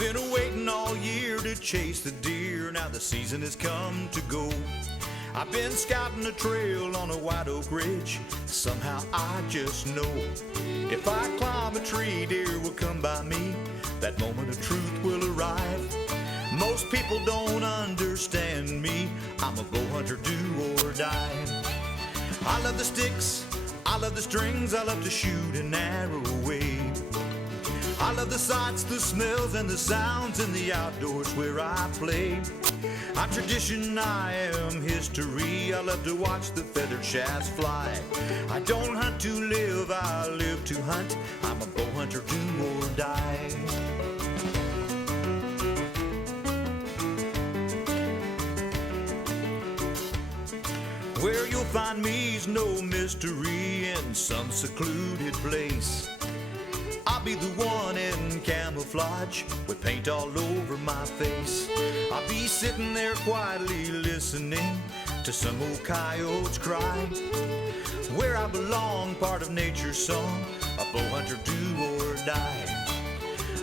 I've been waiting all year to chase the deer. Now the season has come to go. I've been scouting a trail on a white oak ridge. Somehow I just know if I climb a tree, deer will come by me. That moment of truth will arrive. Most people don't understand me. I'm a bow hunter, do or die. I love the sticks, I love the strings, I love to shoot an arrow away. I love the sights, the smells, and the sounds in the outdoors where I play. I'm tradition, I am history. I love to watch the feathered shafts fly. I don't hunt to live, I live to hunt. I'm a bow hunter, do or die. Where you'll find me's no mystery, in some secluded place. I'll be the one in camouflage with paint all over my face. I'll be sitting there quietly listening to some old coyotes cry. Where I belong, part of nature's song, a bow hunter, do or die.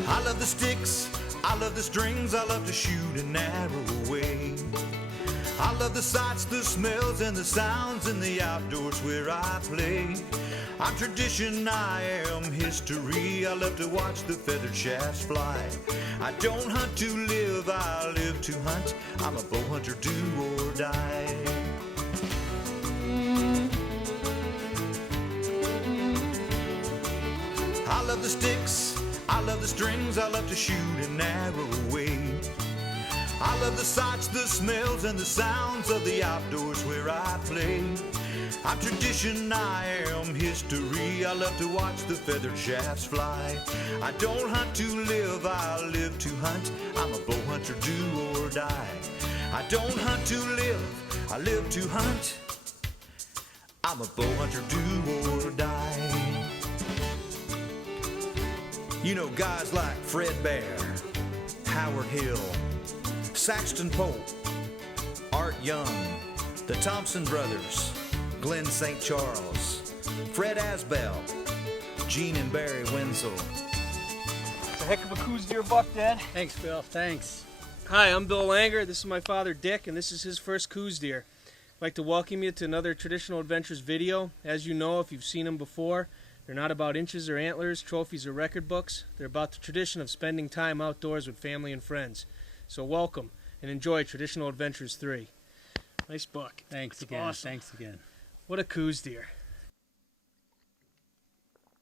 I love the sticks, I love the strings, I love to shoot an arrow away. I love the sights, the smells, and the sounds in the outdoors where I play. I'm tradition, I am history. I love to watch the feathered shafts fly. I don't hunt to live, I live to hunt. I'm a bow hunter, do or die. I love the sticks, I love the strings, I love to shoot an arrow away. I love the sights, the smells, and the sounds of the outdoors where I play. I'm tradition, I am history. I love to watch the feathered shafts fly. I don't hunt to live, I live to hunt. I'm a bow hunter, do or die. I don't hunt to live, I live to hunt. I'm a bow hunter, do or die. You know guys like Fred Bear, Howard Hill, Saxton Pope, Art Young, the Thompson brothers, Glenn St. Charles, Fred Asbell, Gene and Barry Wenzel. It's a heck of a coues deer buck, Dad. Thanks, Bill. Thanks. Hi, I'm Bill Langer. This is my father, Dick, and this is his first coues deer. I'd like to welcome you to another Traditional Adventures video. As you know, if you've seen them before, they're not about inches or antlers, trophies or record books. They're about the tradition of spending time outdoors with family and friends. So welcome and enjoy Traditional Adventures 3. Nice buck. Thanks That's again. awesome. Thanks again. What a coues deer.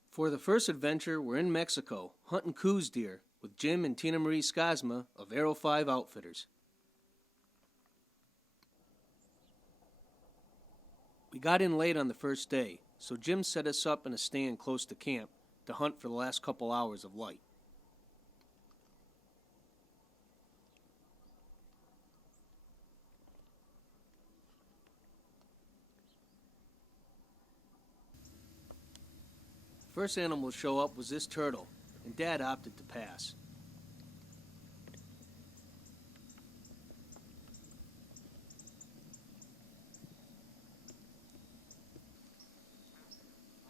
For the first adventure, we're in Mexico, hunting coues deer with Jim and Tina Marie Skazma of Arrow 5 Outfitters. We got in late on the first day, so Jim set us up in a stand close to camp to hunt for the last couple hours of light. First animal to show up was this turtle, and Dad opted to pass.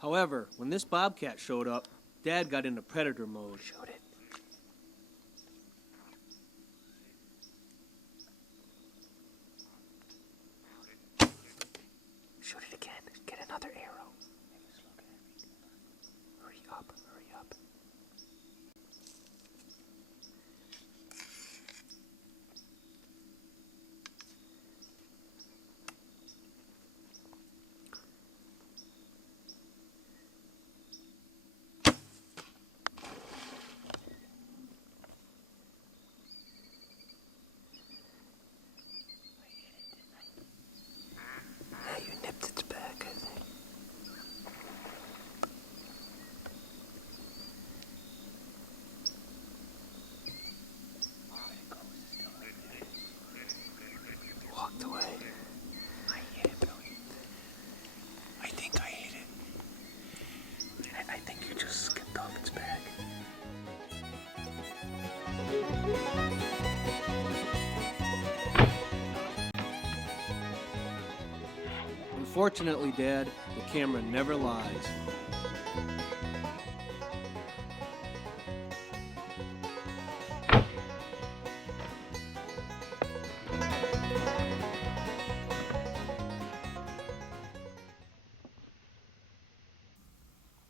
However, when this bobcat showed up, Dad got into predator mode. Shoot it. Shoot it again. Get another arrow. Hurry up, hurry up. Yeah, you nipped its back, I think. Walked away. I hit it, Billy. I think I hit it. I think you just skipped off its back. Unfortunately, Dad, the camera never lies.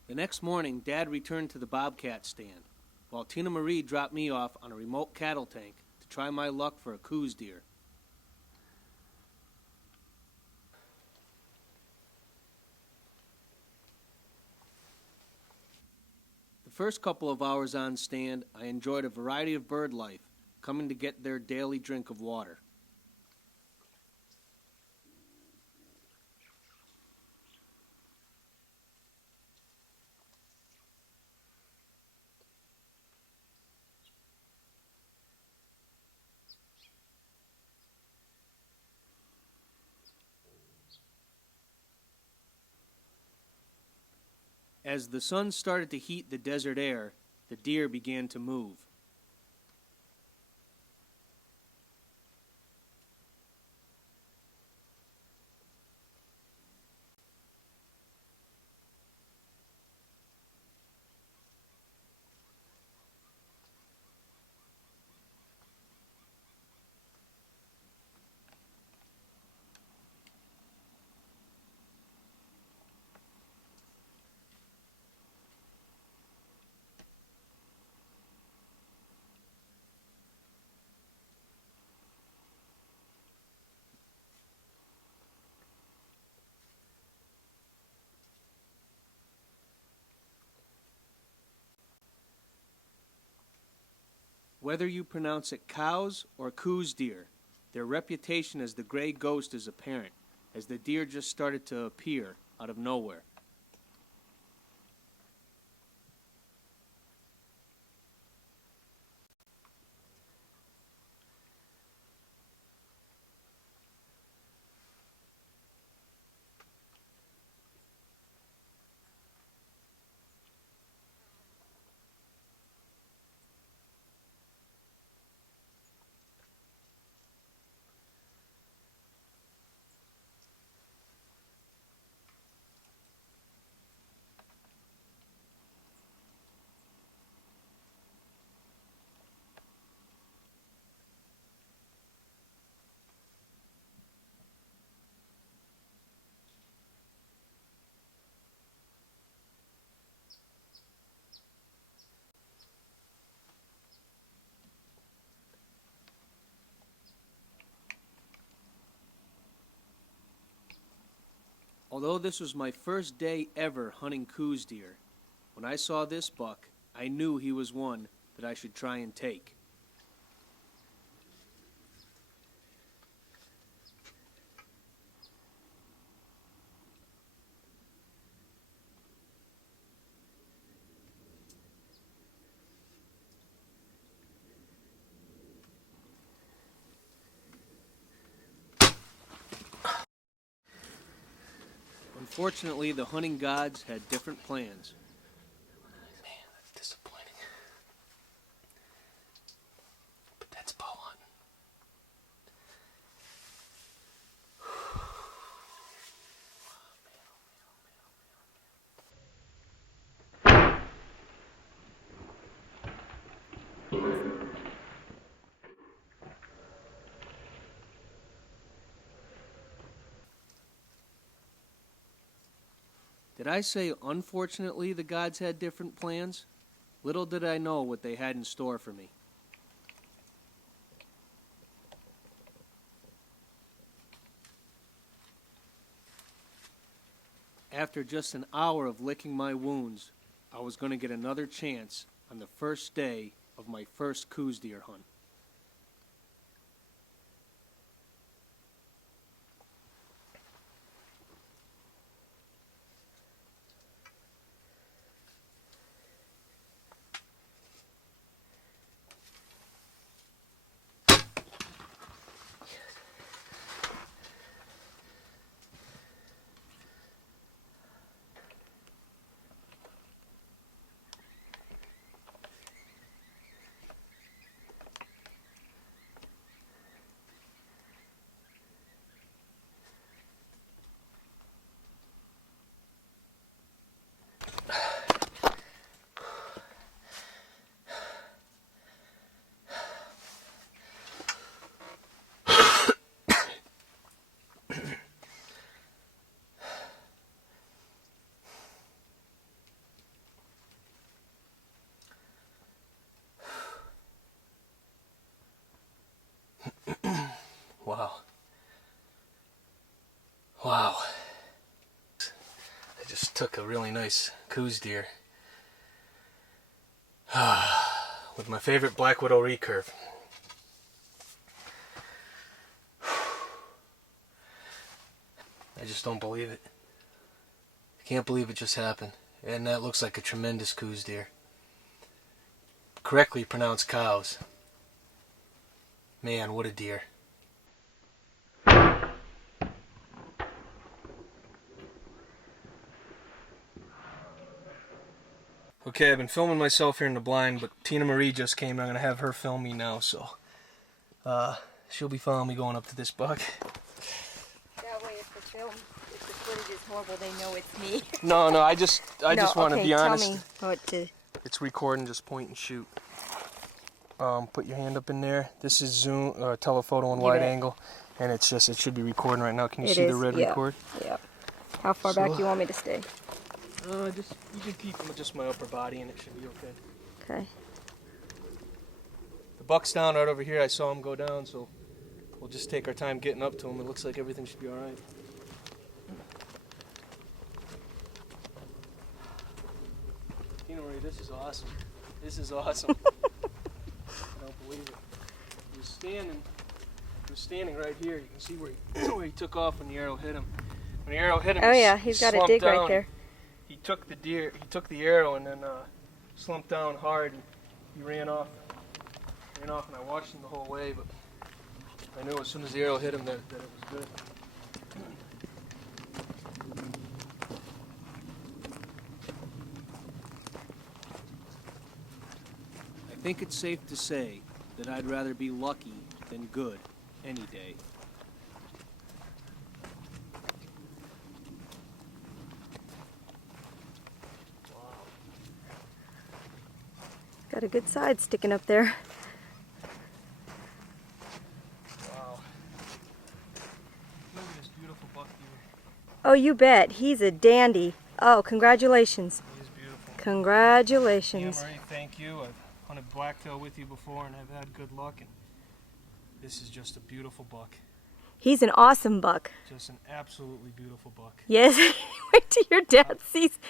The next morning, Dad returned to the bobcat stand, while Tina Marie dropped me off on a remote cattle tank to try my luck for a coues deer. The first couple of hours on stand, I enjoyed a variety of bird life, coming to get their daily drink of water. As the sun started to heat the desert air, the deer began to move. Whether you pronounce it cows or coues deer, their reputation as the gray ghost is apparent, as the deer just started to appear out of nowhere. Although this was my first day ever hunting coues deer, when I saw this buck, I knew he was one that I should try and take. Unfortunately, the hunting gods had different plans. Man, that's disappointing. But that's bow hunting. Did I say unfortunately the gods had different plans? Little did I know what they had in store for me. After just an hour of licking my wounds, I was going to get another chance on the first day of my first coues deer hunt. took a really nice coues deer with my favorite Black Widow recurve. I just don't believe it. I can't believe it just happened. And that looks like a tremendous coues deer. Correctly pronounced cows. Man, what a deer. Okay, I've been filming myself here in the blind, but Tina Marie just came. I'm going to have her film me now, so she'll be following me going up to this buck. That way if the footage is horrible, they know it's me. No, I just want to be honest. Tell me what to... It's recording, just point and shoot. Put your hand up in there. This is zoom, telephoto and wide angle, and it should be recording right now. Can you see the red record? Yeah. How far back do you want me to stay? You can keep just my upper body, and it should be okay. Okay. The buck's down right over here. I saw him go down, so we'll just take our time getting up to him. It looks like everything should be all right. Tina Marie, this is awesome. This is awesome. I don't believe it. He was standing right here. You can see where he took off when the arrow hit him. When the arrow hit him, Oh yeah, he's got a dig down. right there. He took the arrow and then slumped down hard, and he ran off, and I watched him the whole way, but I knew as soon as the arrow hit him that it was good. I think it's safe to say that I'd rather be lucky than good any day. Got a good side sticking up there. Wow. Look at this beautiful buck deer. Oh, you bet. He's a dandy. Oh, congratulations. He is beautiful. Congratulations. Yeah, Marie, thank you. I've hunted blacktail with you before and I've had good luck, and this is just a beautiful buck. He's an awesome buck. Just an absolutely beautiful buck. Yes. Wait till your dad sees.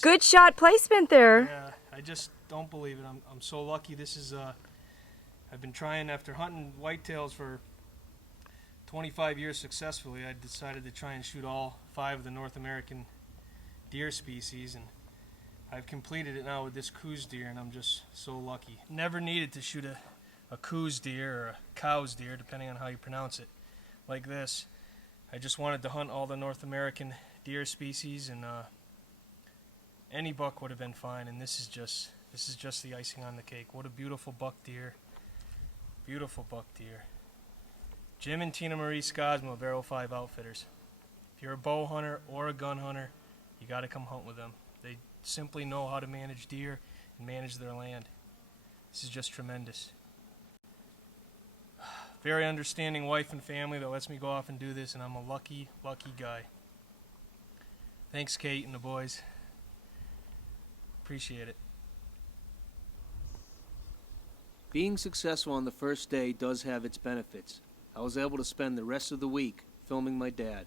Good shot placement there. Yeah, I just don't believe it. I'm so lucky. This is I've been trying, after hunting whitetails for 25 years successfully, I decided to try and shoot all 5 of the North American deer species, and I've completed it now with this coues deer, and I'm just so lucky. Never needed to shoot a coues deer or a coues deer, depending on how you pronounce it, like this. I just wanted to hunt all the North American deer species, and any buck would have been fine, and this is just the icing on the cake. What a beautiful buck deer. Beautiful buck deer. Jim and Tina Marie Scosmo, Barrel 5 Outfitters. If you're a bow hunter or a gun hunter, you got to come hunt with them. They simply know how to manage deer and manage their land. This is just tremendous. Very understanding wife and family that lets me go off and do this, and I'm a lucky, lucky guy. Thanks, Kate and the boys. Appreciate it. Being successful on the first day does have its benefits. I was able to spend the rest of the week filming my dad.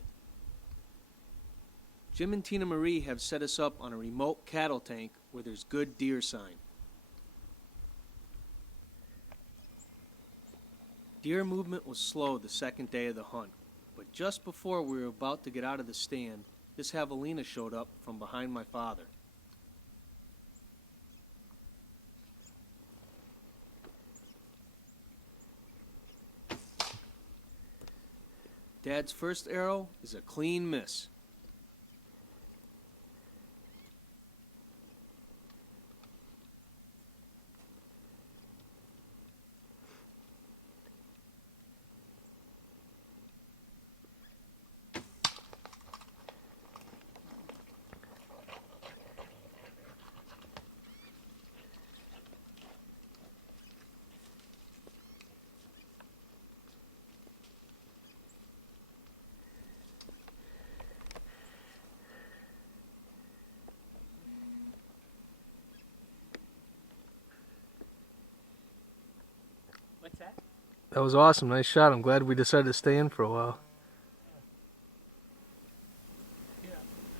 Jim and Tina Marie have set us up on a remote cattle tank where there's good deer sign. Deer movement was slow the second day of the hunt, but just before we were about to get out of the stand, this Javelina showed up from behind my father. Dad's first arrow is a clean miss. What's that? That was awesome. Nice shot. I'm glad we decided to stay in for a while. Yeah,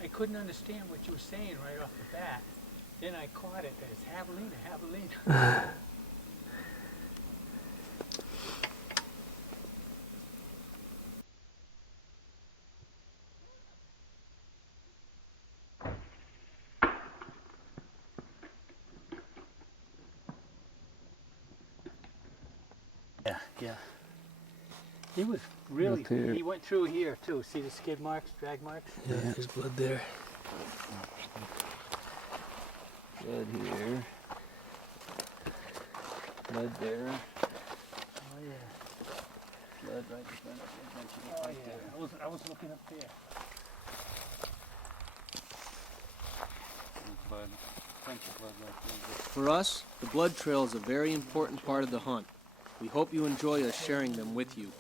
I couldn't understand what you were saying right off the bat. Then I caught it. It's Javelina, Javelina. Yeah. He was really, he went through here too. See the skid marks, drag marks? Yeah, there's blood there. Blood here. Blood there. Oh yeah. Blood right in front of you. Oh yeah. I was looking up there. Blood. Bunch of blood right there. For us, the blood trail is a very important part of the hunt. We hope you enjoy us sharing them with you.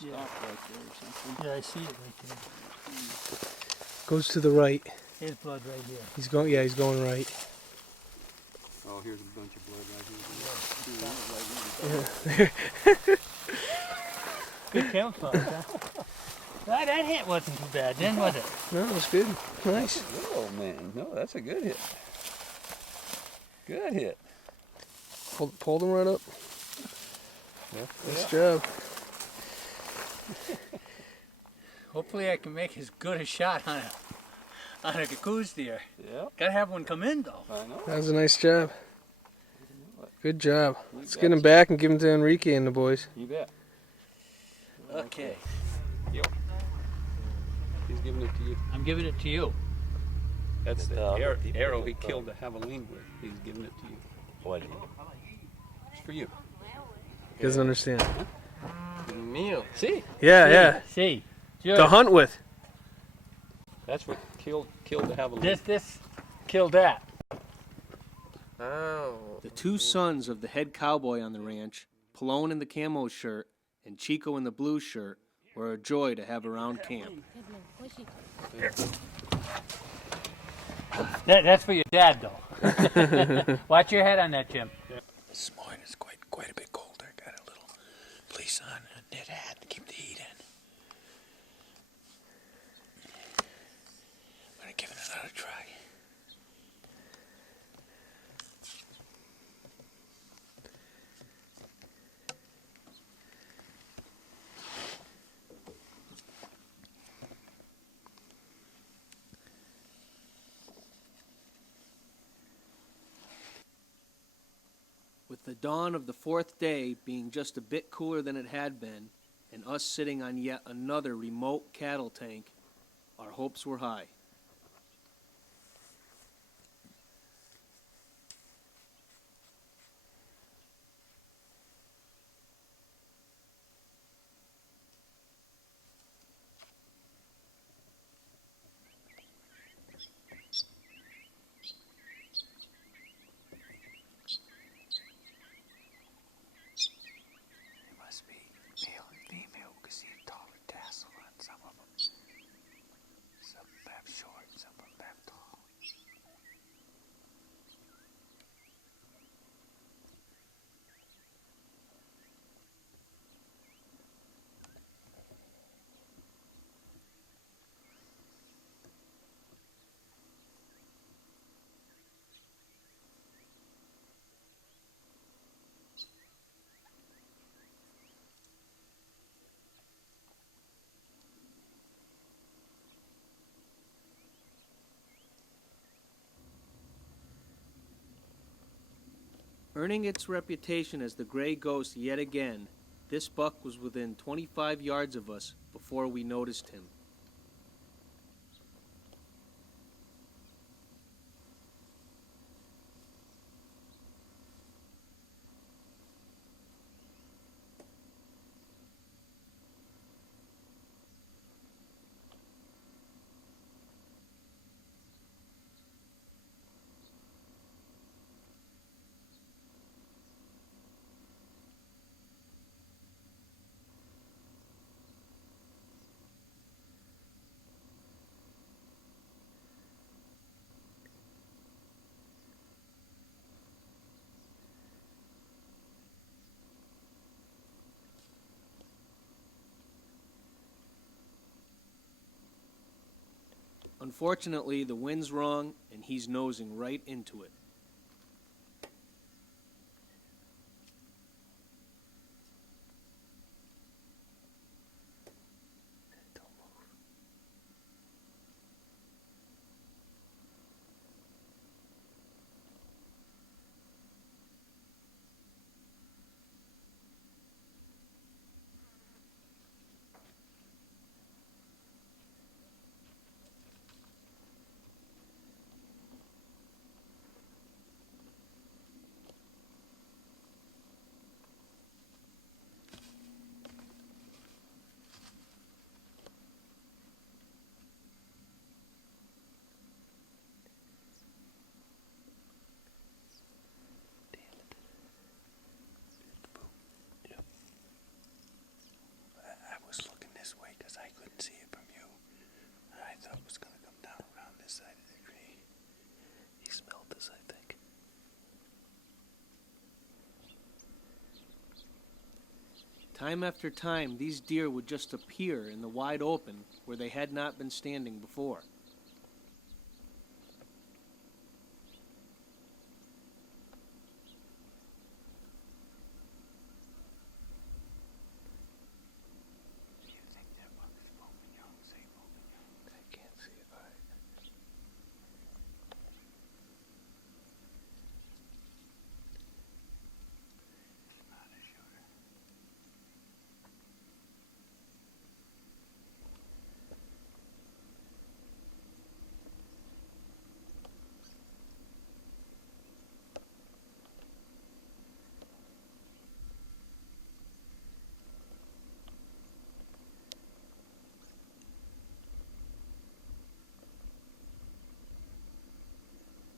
Yeah. Right there or something. Yeah, I see it right there. Goes to the right. There's blood right here. He's going. Yeah, he's going right. Oh, here's a bunch of blood right here. Good camouflage, huh? That hit wasn't too bad then, was it? No, it was good. Nice. Oh man, no, that's a good hit. Good hit. Pulled him right up. Nice job. Hopefully I can make as good a shot on a coues deer. Yeah. Gotta have one come in though. I know. That was a nice job. Good job. Let's get him back and give him to Enrique and the boys. You bet. Okay. Yep. He's giving it to you. I'm giving it to you. That's the arrow he killed the javelina with. He's giving it to you. What? It's for you. He doesn't understand. Meal. See? Yeah. See. To hunt with. That's what killed the javelina. This killed that. The two sons of the head cowboy on the ranch, Pallone in the camo shirt and Chico in the blue shirt, were a joy to have around camp. That's for your dad though. Watch your head on that, Jim. This morning is quite a bit colder. Got a little fleece on and a knit hat to keep the heat in. I'm gonna give it another try. With the dawn of the fourth day being just a bit cooler than it had been, and us sitting on yet another remote cattle tank, our hopes were high. Must be male and female because see a taller tassel on some of them. Some of them have short, some of them have tall. Earning its reputation as the Gray Ghost yet again, this buck was within 25 yards of us before we noticed him. Unfortunately, the wind's wrong, and he's nosing right into it. I was looking this way because I couldn't see it from you. I thought it was going to come down around this side of the tree. He smelled this, I think. Time after time, these deer would just appear in the wide open where they had not been standing before. Do you think that buck is moving young? Say moving young. I can't see it right. It's not a shooter.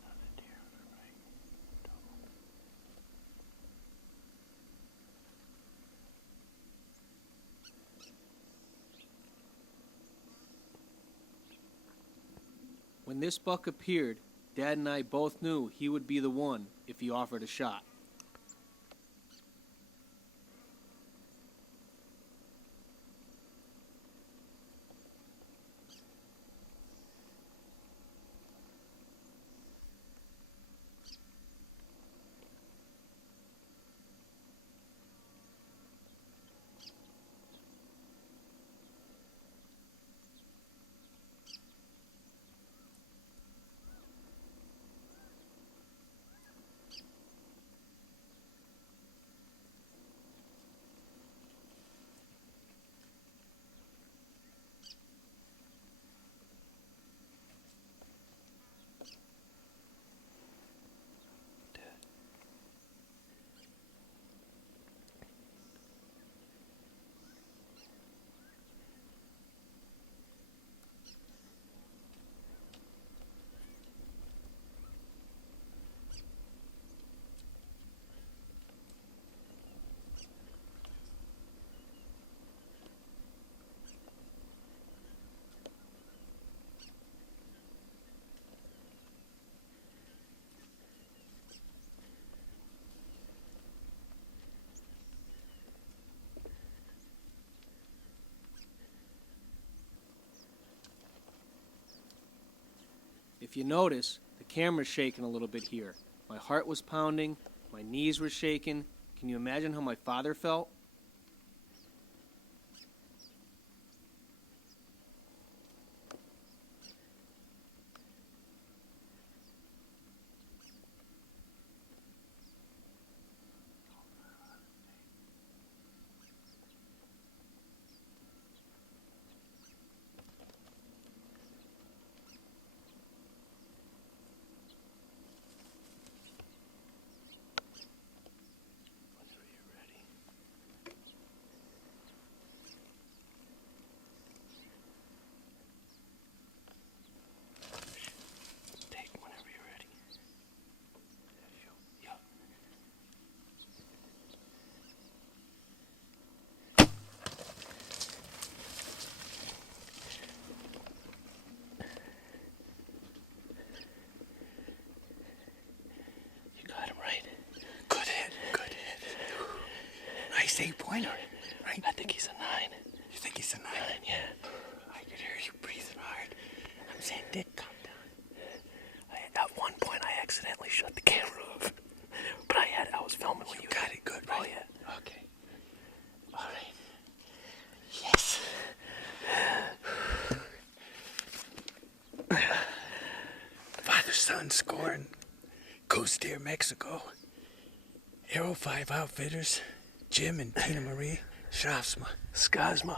Another deer on the right. Double. When this buck appeared, Dad and I both knew he would be the one if he offered a shot. If you notice, the camera's shaking a little bit here. My heart was pounding, my knees were shaking. Can you imagine how my father felt? Whenever you're ready. son scoring coast deer, Mexico. Arrow 5 Outfitters, Jim and Tina Marie, Schafsma. Skazma.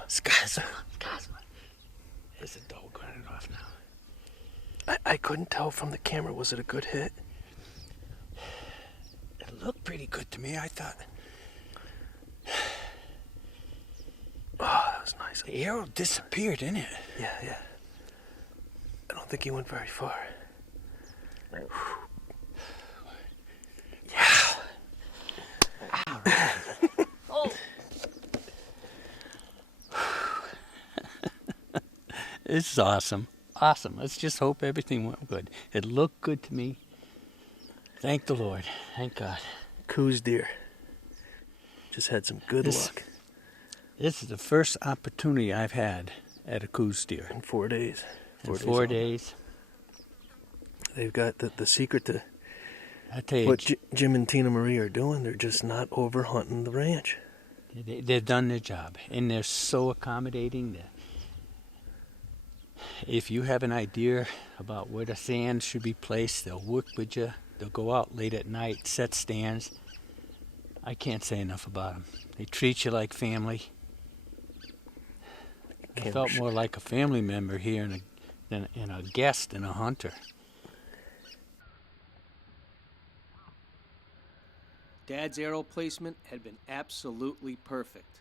There's a dog running off now. I couldn't tell from the camera. Was it a good hit? It looked pretty good to me. I thought. Oh, that was nice. The arrow disappeared, didn't it? Yeah. I don't think he went very far. Yeah. All right. Oh. This is awesome. Awesome. Let's just hope everything went good. It looked good to me. Thank the Lord. Thank God. Coues deer. Just had some good luck. This is the first opportunity I've had at a coues deer. In 4 days. In 4 days. They've got the secret to I tell you, what Jim and Tina Marie are doing. They're just not over hunting the ranch. they've done their job, and they're so accommodating. That if you have an idea about where the sand should be placed, they'll work with you. They'll go out late at night, set stands. I can't say enough about them. They treat you like family. I felt more like a family member here than a guest and a hunter. Dad's arrow placement had been absolutely perfect.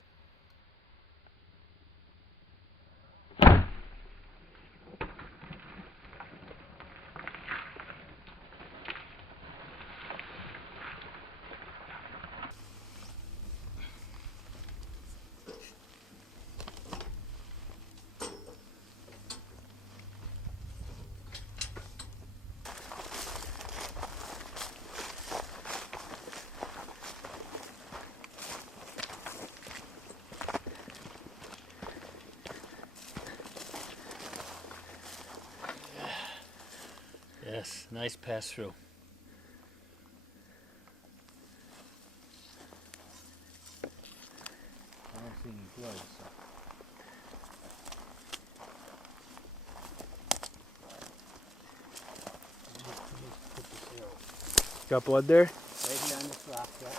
Yes, nice pass through. I don't see any blood, so. Got blood there? Right here on this rock, yeah.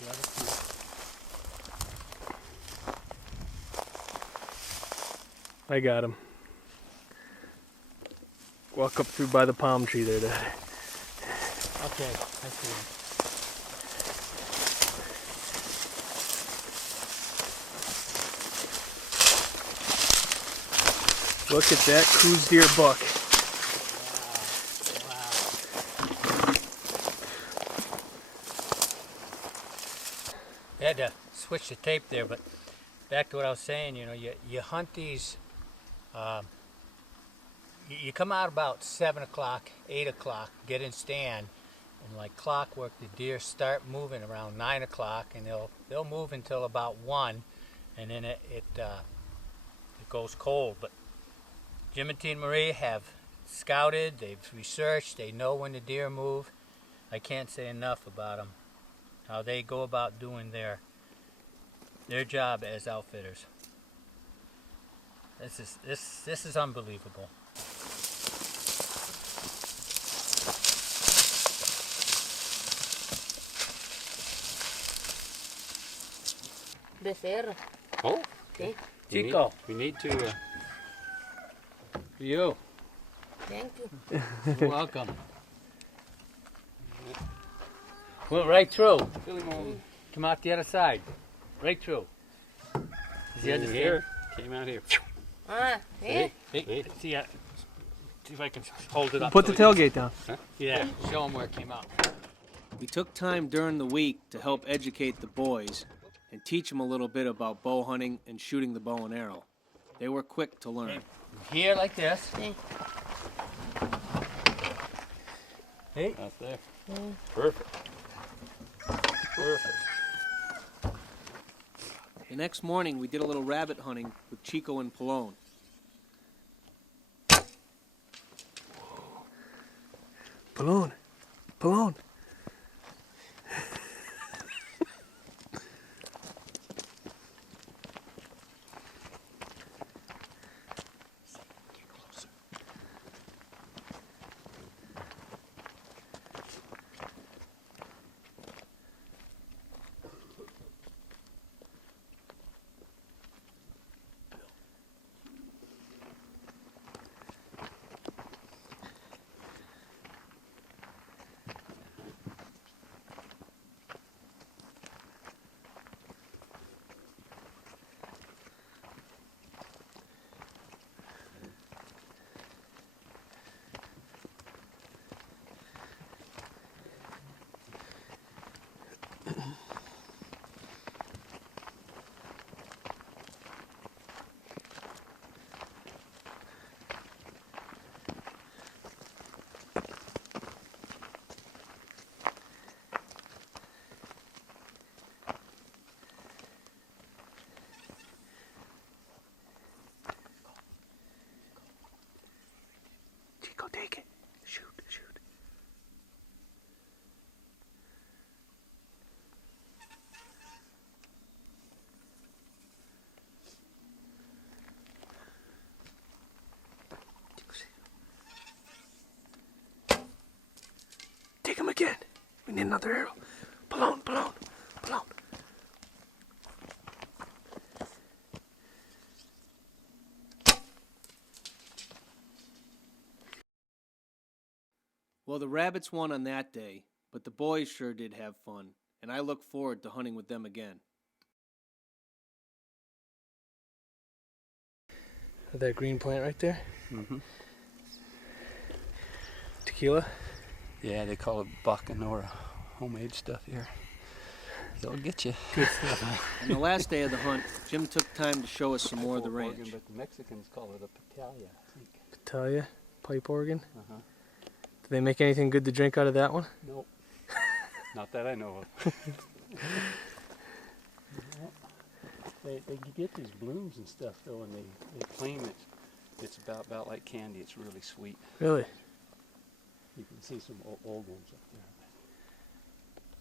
The other two. I got him. Walk up through by the palm tree there, Dad. Okay, I see him. Look at that coues deer buck. I had to switch the tape there, but back to what I was saying, you know, you hunt these, you come out about 7 o'clock, 8 o'clock, get in stand, and like clockwork, the deer start moving around 9 o'clock, and they'll move until about 1, and then it goes cold. But Jim and Tina Marie have scouted, they've researched, they know when the deer move. I can't say enough about them, how they go about doing their job as outfitters. This is unbelievable. Becerro. Oh, Sí. Chico. We need to. For you. Thank you. You're welcome. Went right through. Come out the other side. Right through. Does he understand? Here. Came out here. Ah, yeah. Hey. See if I can hold it up. Put the tailgate down. Huh? Yeah. Show him where it came out. We took time during the week to help educate the boys and teach them a little bit about bow hunting and shooting the bow and arrow. They were quick to learn. Here like this. Yeah. Hey. Out there. Perfect. Perfect. The next morning, we did a little rabbit hunting with Chico and Pallone. Pallone. take it. Shoot, shoot. Take him again. We need another arrow. Balloon, balloon, balloon. Well, the rabbits won on that day, but the boys sure did have fun, and I look forward to hunting with them again. That green plant right there? Mm-hmm. Tequila? Yeah, they call it Bacanora. Homemade stuff here. They'll get you. Good stuff. On the last day of the hunt, Jim took time to show us some more of the ranch. Organ, but the Mexicans call it a patalia, I think. Patalia? Pipe organ? Uh-huh. Do they make anything good to drink out of that one? Nope. Not that I know of. They get these blooms and stuff, though, and they claim it's about like candy. It's really sweet. Really? You can see some old ones up there.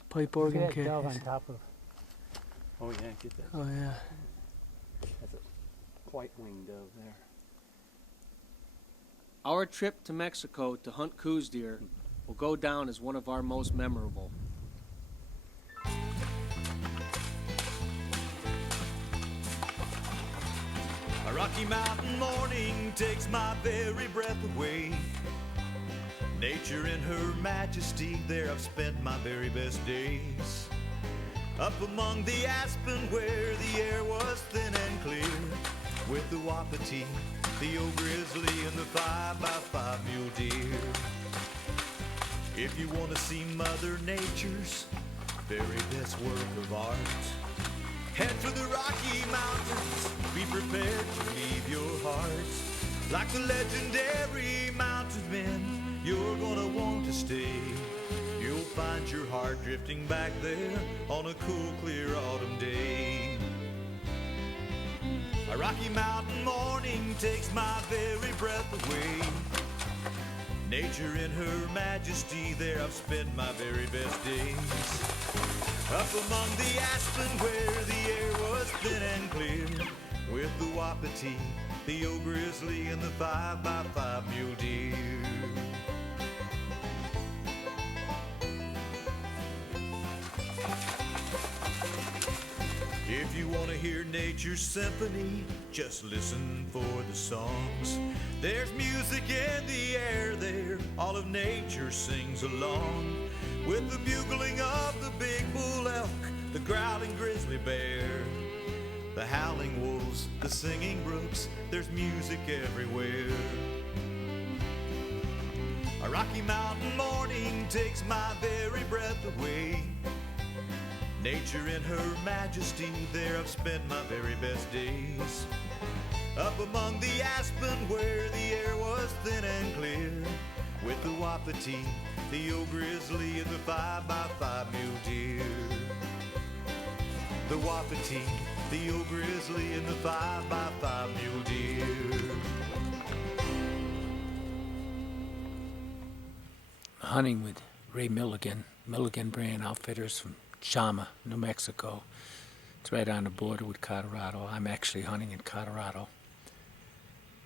Pipe organ Look at that cake. dove on top of. Oh yeah, get that. Oh yeah. That's a white-winged dove there. Our trip to Mexico to hunt coues deer will go down as one of our most memorable. A Rocky Mountain morning takes my very breath away. Nature in her majesty, there I've spent my very best days. Up among the aspen where the air was thin and clear, with the wapiti, the old grizzly, and the 5x5 mule deer. If you want to see Mother Nature's very best work of art, head for the Rocky Mountains, be prepared to leave your heart. Like the legendary mountain men, you're gonna want to stay. You'll find your heart drifting back there on a cool, clear autumn day. A Rocky Mountain morning takes my very breath away. Nature in her majesty, there I've spent my very best days. Up among the aspen where the air was thin and clear, with the wapiti, the old grizzly, and the 5x5 mule deer. If you want to hear nature's symphony, just listen for the songs. There's music in the air there, all of nature sings along, with the bugling of the big bull elk, the growling grizzly bear, the howling wolves, the singing brooks, there's music everywhere. A Rocky Mountain morning takes my very breath away. Nature in her majesty, there I've spent my very best days. Up among the aspen where the air was thin and clear, with the wapiti, the old grizzly, and the 5x5 mule deer. The wapiti, the old grizzly, and the 5x5 mule deer. Hunting with Ray Milligan Brand Outfitters from Chama, New Mexico. It's right on the border with Colorado. I'm actually hunting in Colorado.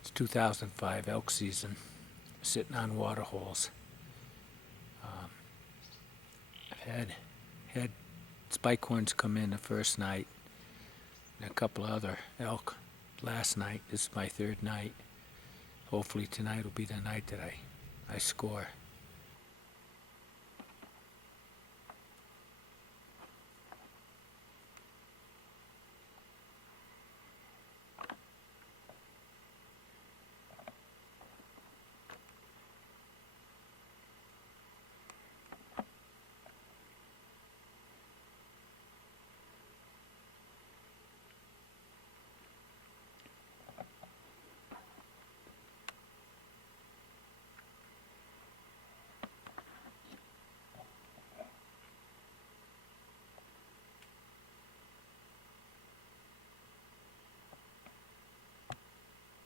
It's 2005 elk season, sitting on water holes. I've had spike horns come in the first night, and a couple of other elk last night. This is my third night. Hopefully tonight will be the night that I score.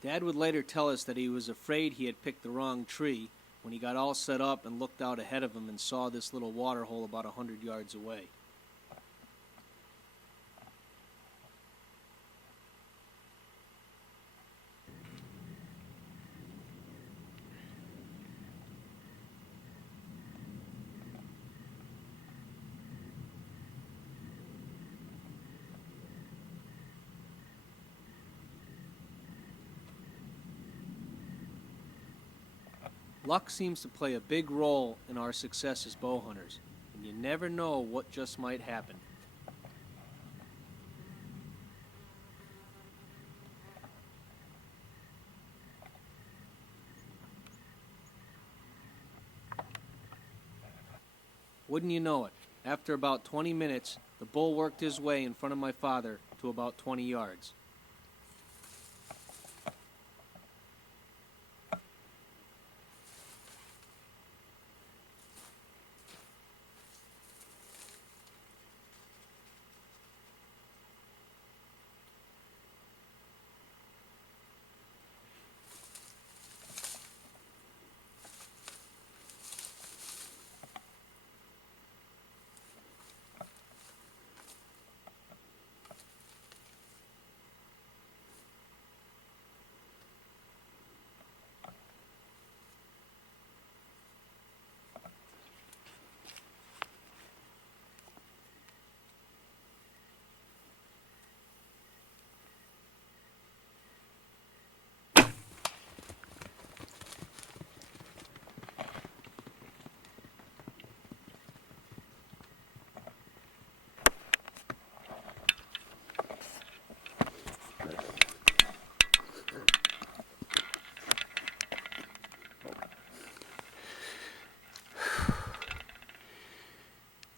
Dad would later tell us that he was afraid he had picked the wrong tree when he got all set up and looked out ahead of him and saw this little water hole about 100 yards away. Luck seems to play a big role in our success as bow hunters, and you never know what just might happen. Wouldn't you know it, after about 20 minutes, the bull worked his way in front of my father to about 20 yards.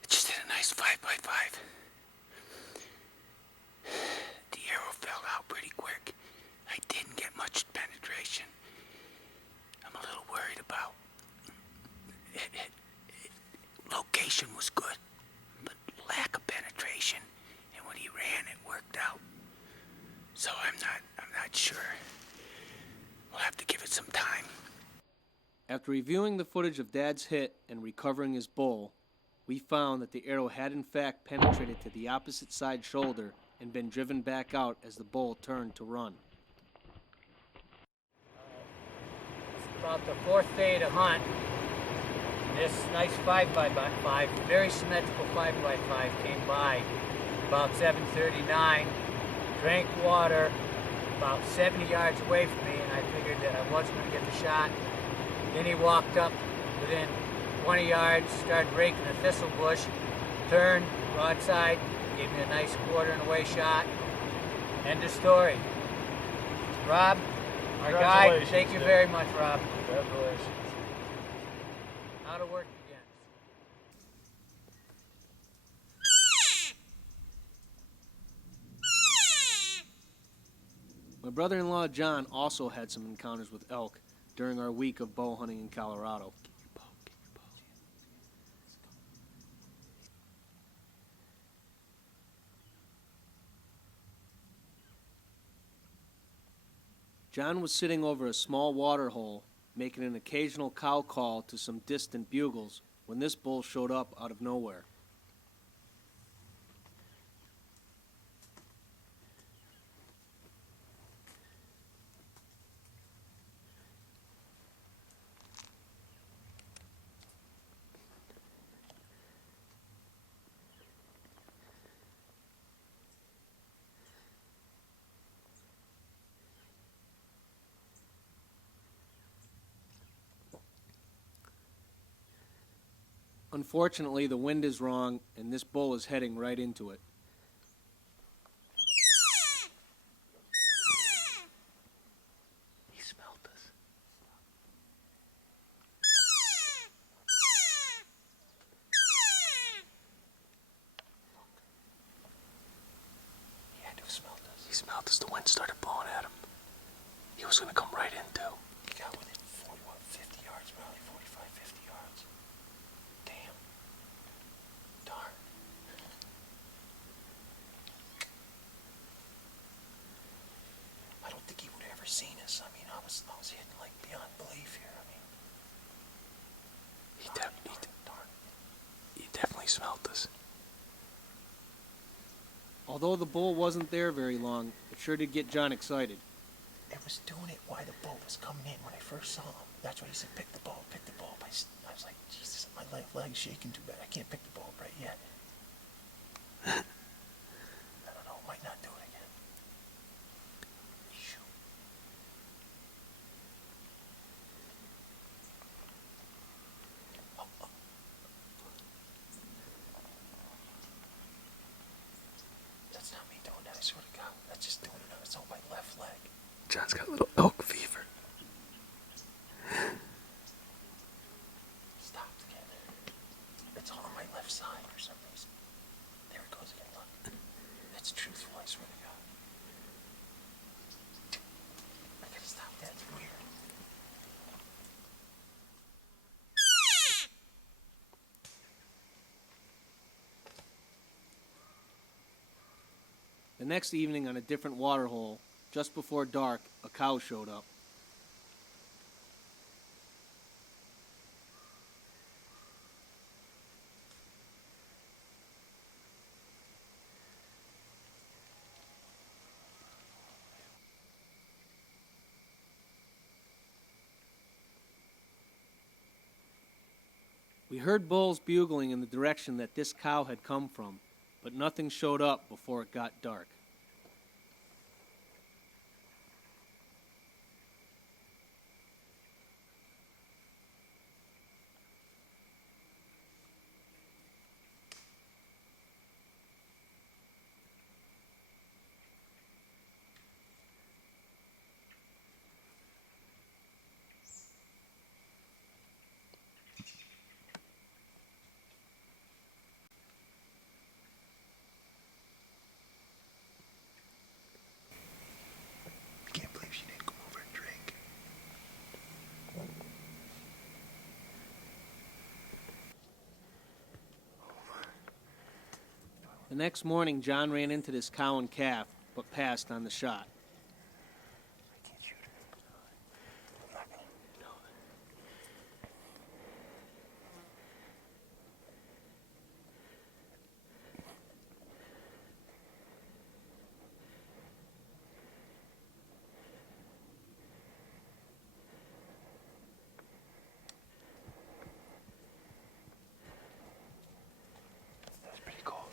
Just hit a nice 5x5. The arrow fell out pretty quick. I didn't get much penetration. I'm a little worried about it. Location was good, but lack of penetration. And when he ran, it worked out. So I'm not sure. We'll have to give it some time. After reviewing the footage of Dad's hit and recovering his bull, we found that the arrow had in fact penetrated to the opposite side shoulder and been driven back out as the bull turned to run. It's about the fourth day to hunt. This nice 5x5, very symmetrical 5x5 came by about 7:39, drank water about 70 yards away from me, and I figured that I wasn't going to get the shot. Then he walked up within 20 yards, started raking a thistle bush, turned broadside, gave me a nice quarter and away shot. End of story. Rob, our guide, thank you very much, Rob. Congratulations. How to work begins. My brother-in-law John also had some encounters with elk during our week of bow hunting in Colorado. John was sitting over a small water hole, making an occasional cow call to some distant bugles, when this bull showed up out of nowhere. Unfortunately, the wind is wrong, and this bull is heading right into it. He smelled us. He had to have smelled us. He smelled us. The wind started blowing at him. He was going to come right into. He got within 50 yards, probably 45, 50 yards. Damn. Darn. I don't think he would have ever seen us. I mean, I was hitting like beyond belief here. I mean, he smelled this. Although the bull wasn't there very long, it sure did get John excited. It was doing it while the bull was coming in when I first saw him. That's why he said, pick the bull, pick the bull. I was like, Jesus, my leg's shaking too bad. I can't pick the bull right yet. I don't know, might not do it again. Shoot. Oh. That's not me doing that, I swear to God. That's just doing it on its own, my left leg. John's got a little elk fever. Stopped again. It's all on my left side for some reason. There it goes again, look. That's truthful, I swear to God. I gotta stop that, it's weird. The next evening on a different water hole, just before dark, a cow showed up. We heard bulls bugling in the direction that this cow had come from, but nothing showed up before it got dark. I can't believe she didn't come over and drink. The next morning, John ran into this cow and calf, but passed on the shot. I can't shoot her. I'm not gonna. No. That was pretty cool.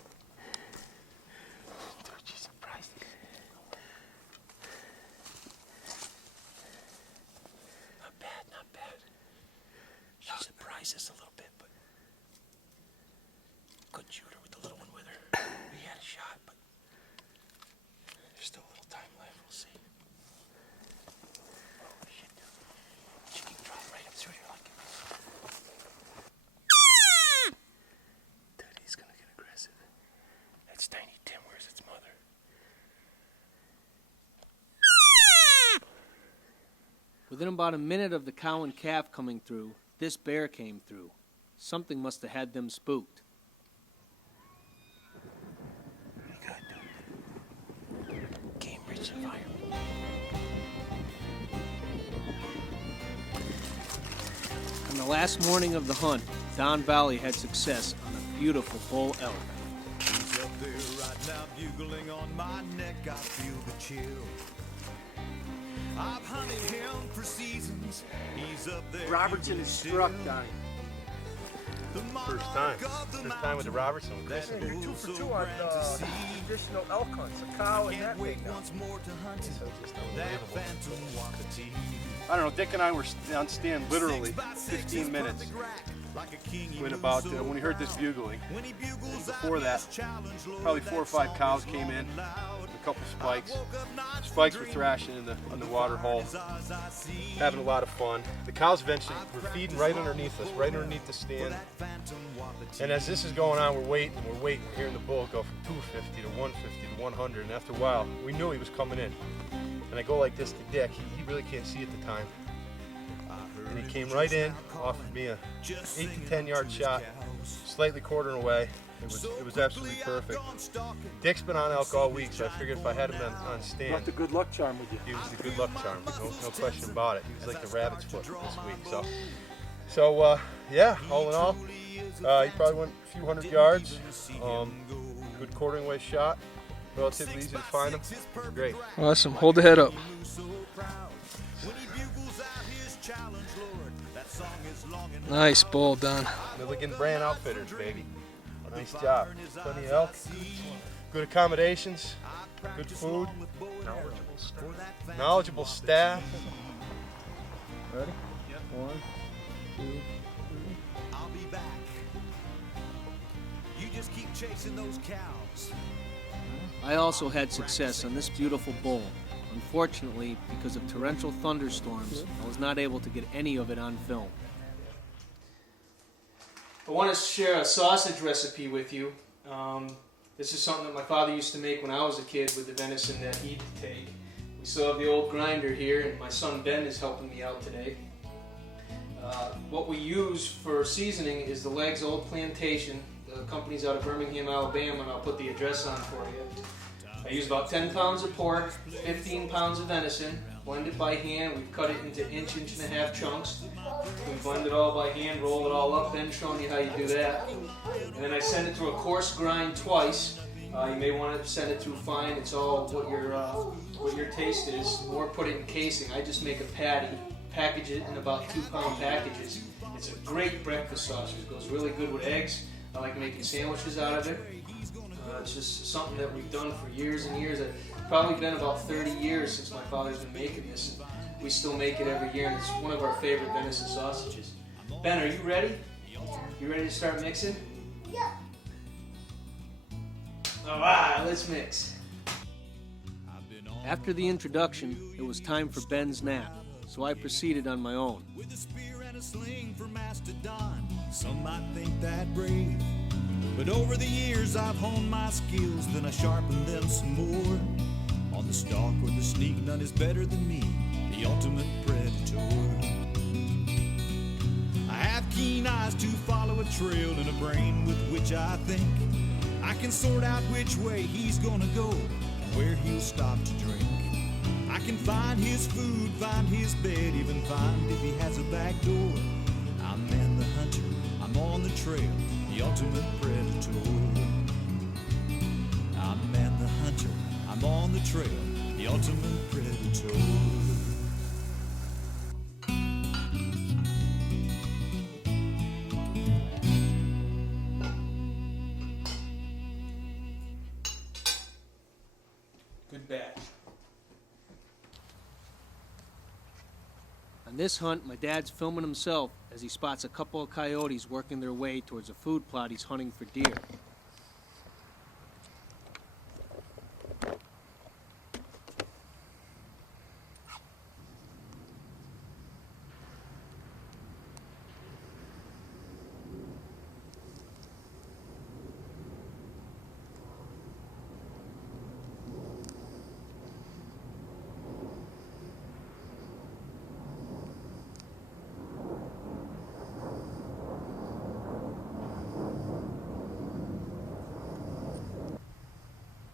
Dude, she surprised us. Not bad, not bad. She surprised us a little bit, but couldn't shoot her with the little one with her. We had a shot, but there's still a little time left. We'll see. Oh, shit, dude. She can drive right up through here like it. Dude, he's gonna get aggressive. That's Tiny Tim. Where's its mother? Within about a minute of the cow and calf coming through, this bear came through. Something must have had them spooked. Pretty good, dude. Game-rich environment. On the last morning of the hunt, Don Valley had success on a beautiful bull elk. He's up there right now, bugling on my neck. I feel the chill. I've hunted him for seasons. He's up there. Robertson is still. struck, Johnny. First time. First time with the Robertson. Yeah, you're 2 for 2 on traditional elk hunts. A cow and that big now. I don't know, Dick and I were on stand literally 15 minutes when when we heard this bugling. Before that, probably 4 or 5 cows came in, a couple spikes. Spikes were thrashing in the water hole, having a lot of fun. The cows eventually were feeding right underneath us, right underneath the stand. And as this is going on, we're waiting, we're hearing the bull go from 250 to 150 to 100, and after a while, we knew he was coming in. And I go like this to Dick, he really can't see at the time. And he came right in, offered me a 8 to 10 yard shot, slightly quartering away. It was absolutely perfect. Dick's been on elk all week, so I figured if I had him on stand, Left a good luck charm with you. he was the good luck charm, no question about it. He was like the rabbit's foot this week. So So yeah, all in all, he probably went a few hundred yards. Good quartering way shot. Relatively easy to find him. Great. Awesome. Hold the head up. Nice bull, Don. Milligan Brand Outfitters, baby. Nice job. Plenty of elk. Good accommodations. Good food. Knowledgeable staff. Ready? Yep. 1, 2, 3. I'll be back. You just keep chasing those cows. I also had success on this beautiful bull. Unfortunately, because of torrential thunderstorms, I was not able to get any of it on film. I want to share a sausage recipe with you. This is something that my father used to make when I was a kid with the venison that he'd take. We still have the old grinder here, and my son Ben is helping me out today. What we use for seasoning is the Legs Old Plantation. The company's out of Birmingham, Alabama, and I'll put the address on for you. I use about 10 pounds of pork, 15 pounds of venison, blend it by hand. We've cut it into inch and a half chunks. We blend it all by hand, roll it all up, then showing you how you do that. And then I send it through a coarse grind twice. You may want to send it through fine. It's all what your taste is. Or put it in casing. I just make a patty, package it in about 2-pound packages. It's a great breakfast sausage. It goes really good with eggs. I like making sandwiches out of it. It's just something that we've done for years and years. It's probably been about 30 years since my father's been making this. And we still make it every year, and it's one of our favorite venison sausages. Ben, are you ready? You ready to start mixing? Yeah. All right, let's mix. After the introduction, it was time for Ben's nap, so I proceeded on my own. With a spear and a sling for mastodon, some might think that brave. But over the years I've honed my skills, then I sharpened them some more. On the stalk or the sneak, none is better than me, the ultimate predator. I have keen eyes to follow a trail and a brain with which I think. I can sort out which way he's gonna go and where he'll stop to drink. I can find his food, find his bed, even find if he has a back door. I'm man the hunter, I'm on the trail, the ultimate predator. I'm man the hunter, I'm on the trail, the ultimate predator. Good batch. On this hunt, my dad's filming himself as he spots a couple of coyotes working their way towards a food plot he's hunting for deer.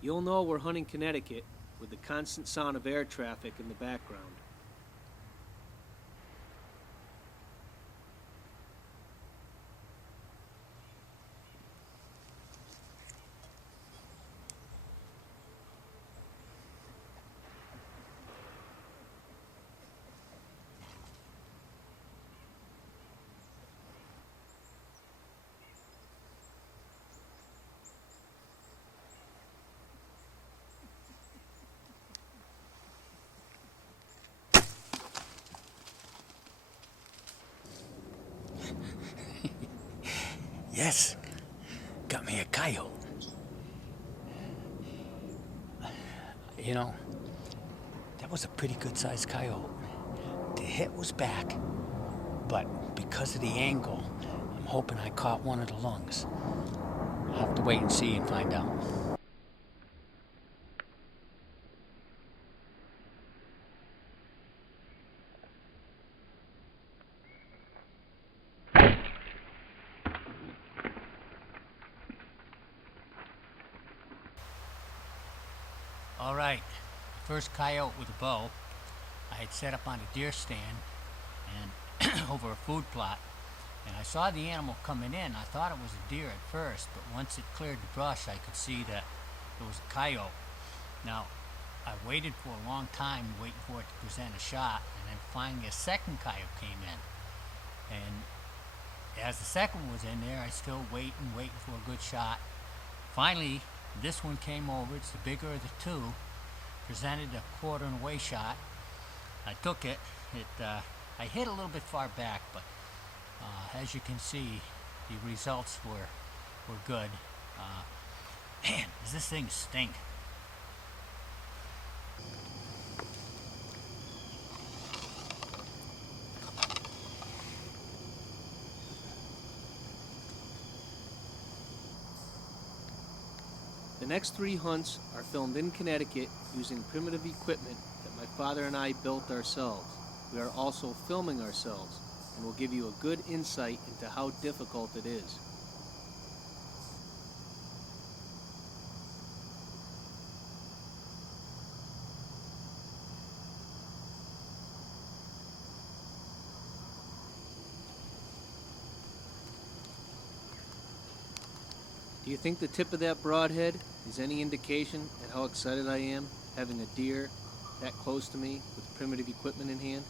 You'll know we're hunting Connecticut with the constant sound of air traffic in the background. Yes, got me a coyote. You know, that was a pretty good-sized coyote. The hit was back, but because of the angle, I'm hoping I caught one of the lungs. I'll have to wait and see and find out. All right, first coyote with a bow. I had set up on a deer stand and over a food plot. And I saw the animal coming in. I thought it was a deer at first, but once it cleared the brush, I could see that it was a coyote. Now, I waited for a long time, waiting for it to present a shot, and then finally a second coyote came in. And as the second one was in there, I still waiting for a good shot. Finally, this one came over. It's the bigger of the two. Presented a quarter and away shot. I took it. I hit a little bit far back, but as you can see, the results were good. Man, does this thing stink? The next 3 hunts are filmed in Connecticut using primitive equipment that my father and I built ourselves. We are also filming ourselves and will give you a good insight into how difficult it is. Do you think the tip of that broadhead is any indication at how excited I am having a deer that close to me with primitive equipment in hand?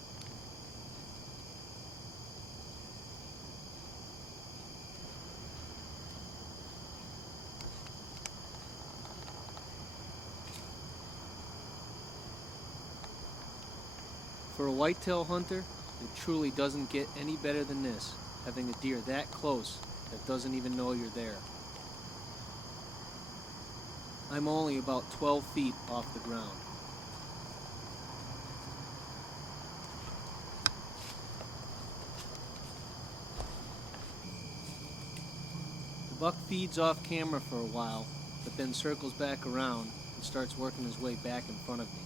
For a whitetail hunter, it truly doesn't get any better than this, having a deer that close that doesn't even know you're there. I'm only about 12 feet off the ground. The buck feeds off camera for a while, but then circles back around and starts working his way back in front of me.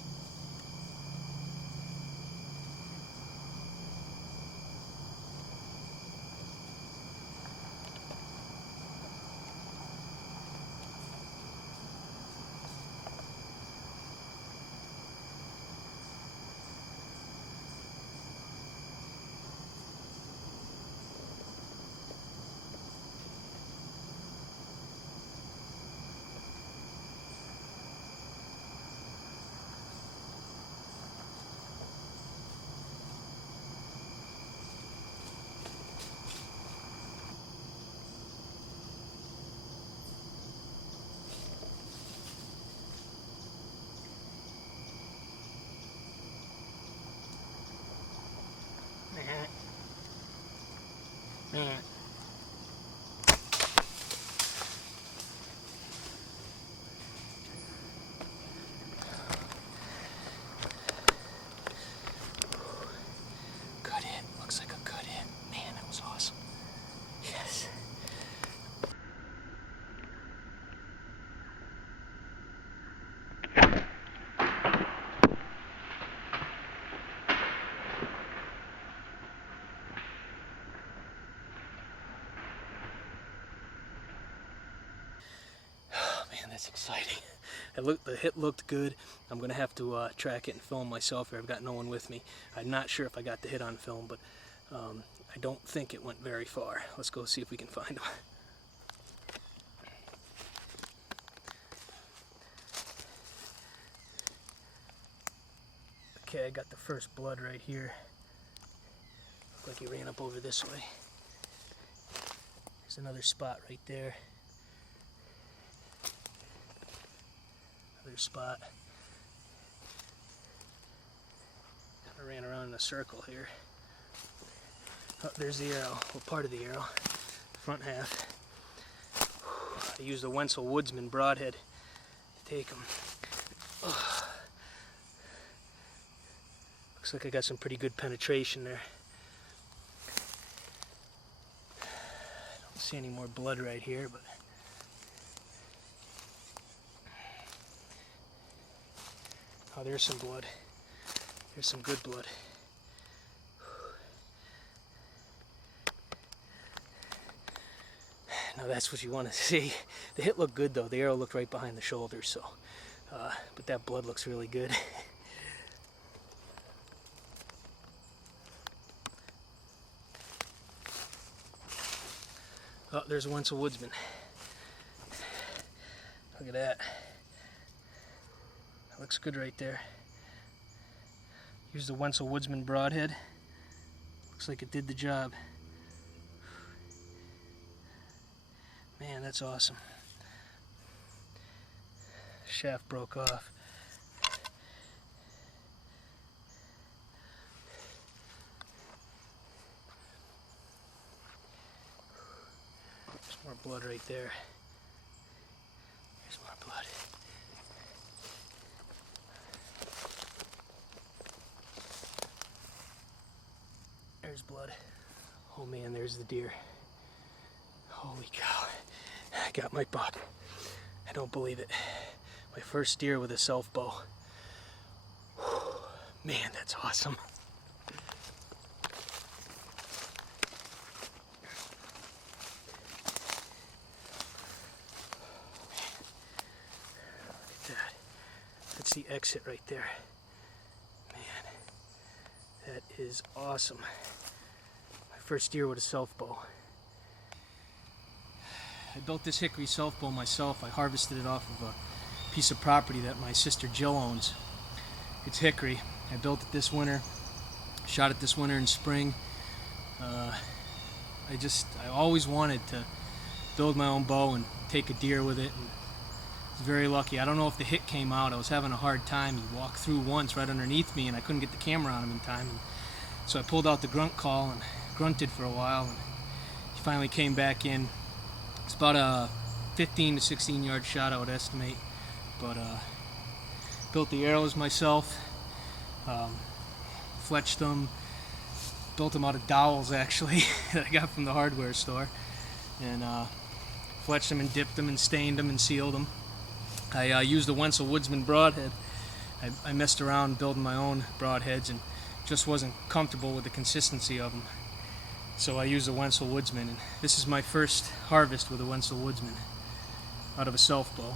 Good hit. Looks like a good hit. Man, that was awesome. Yes. Man, that's exciting. The hit looked good. I'm going to have to track it and film myself here. I've got no one with me. I'm not sure if I got the hit on film, but I don't think it went very far. Let's go see if we can find him. Okay, I got the first blood right here. Looked like he ran up over this way. There's another spot right there. Another spot. Kind of ran around in a circle here. Oh, there's the arrow. Well, part of the arrow. Front half. I used a Wenzel Woodsman broadhead to take him. Oh. Looks like I got some pretty good penetration there. I don't see any more blood right here, but oh, there's some blood. There's some good blood. Now that's what you want to see. The hit looked good though. The arrow looked right behind the shoulder, so. But that blood looks really good. Oh, there's a Wenzel woodsman. Look at that. That looks good right there. Here's the Wenzel woodsman broadhead. Looks like it did the job. Man, that's awesome. Shaft broke off. There's more blood right there. There's more blood. There's blood. Oh man, there's the deer. Holy cow. I got my buck. I don't believe it. My first deer with a self-bow. Man, that's awesome. Look at that. That's the exit right there. Man, that is awesome. My first deer with a self-bow. I built this hickory self-bow myself. I harvested it off of a piece of property that my sister Jill owns. It's hickory. I built it this winter, shot it this winter in spring. I always wanted to build my own bow and take a deer with it. And I was very lucky. I don't know if the hit came out. I was having a hard time. He walked through once right underneath me and I couldn't get the camera on him in time. And so I pulled out the grunt call and grunted for a while and he finally came back in. It's about a 15 to 16 yard shot, I would estimate. But built the arrows myself, fletched them, built them out of dowels actually that I got from the hardware store, and fletched them and dipped them and stained them and sealed them. I used the Wenzel Woodsman broadhead. I messed around building my own broadheads and just wasn't comfortable with the consistency of them. So I used a Wenzel Woodsman, and this is my first harvest with a Wenzel Woodsman out of a self-bow.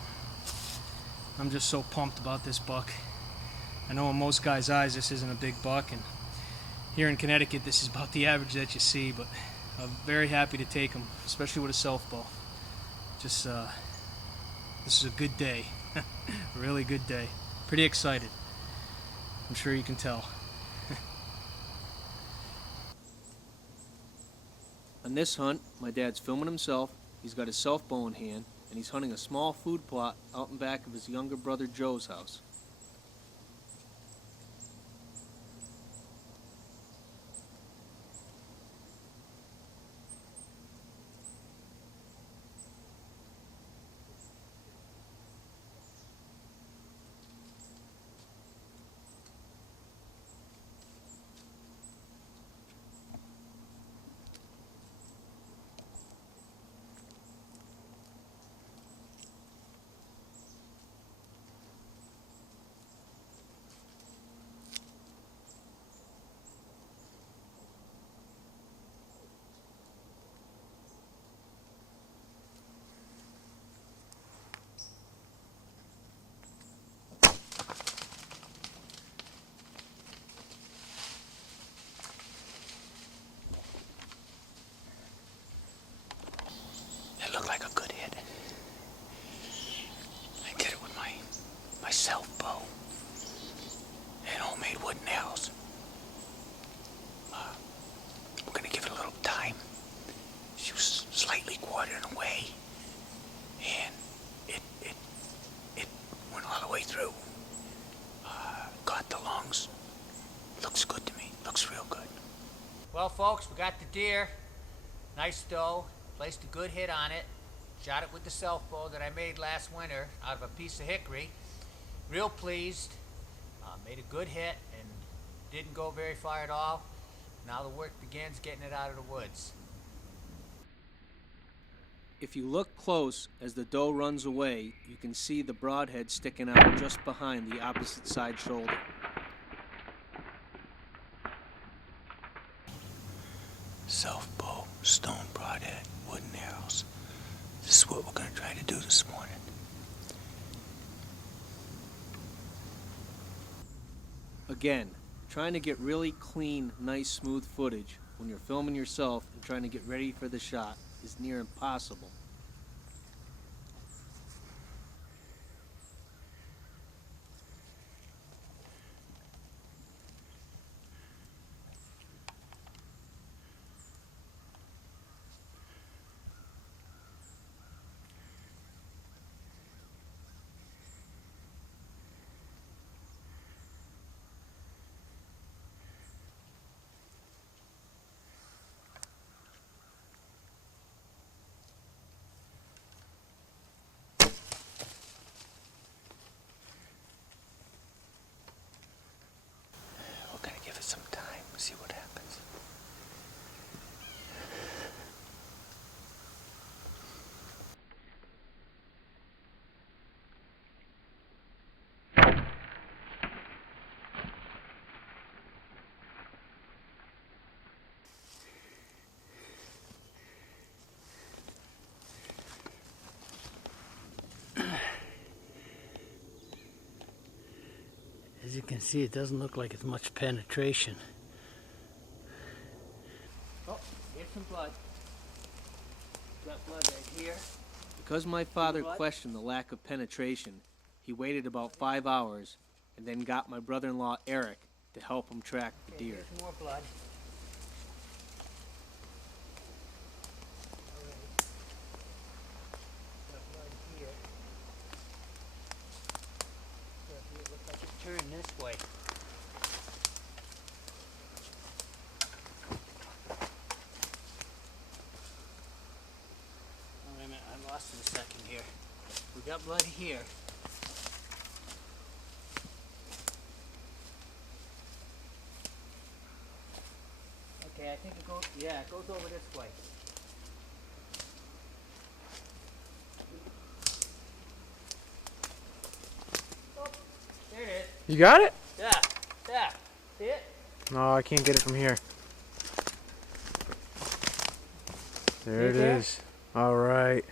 I'm just so pumped about this buck. I know in most guys' eyes this isn't a big buck, and here in Connecticut this is about the average that you see, but I'm very happy to take him, especially with a self-bow. Just, this is a good day. A really good day. Pretty excited. I'm sure you can tell. On this hunt, my dad's filming himself, he's got his self-bow in hand, and he's hunting a small food plot out in back of his younger brother Joe's house. It looked like a good hit. I did it with my self-bow and homemade wooden arrows. We're gonna give it a little time. She was slightly quartering away, and it went all the way through. Got the lungs. Looks good to me. Looks real good. Well, folks, we got the deer. Nice doe. Placed a good hit on it. Shot it with the self-bow that I made last winter out of a piece of hickory. Real pleased. Made a good hit and didn't go very far at all. Now the work begins getting it out of the woods. If you look close as the doe runs away, you can see the broadhead sticking out just behind the opposite side shoulder. Self-bow, stone broadhead, wooden arrows. This is what we're going to try to do this morning. Again, trying to get really clean, nice, smooth footage when you're filming yourself and trying to get ready for the shot. is near impossible. We're gonna give it some time, see what happens. As you can see, it doesn't look like it's much penetration. Oh, here's some blood. Got blood right here. Because my father questioned the lack of penetration, he waited about 5 hours and then got my brother-in-law Eric to help him track the deer. Here's more blood. Got blood here. It looks like it's turned this way. Oh, wait a minute, I lost it a second here. We got blood here. Okay, I think it goes, yeah, it goes over this way. Oh, there it is. You got it? Yeah, yeah. See it? No, I can't get it from here. There it is. All right.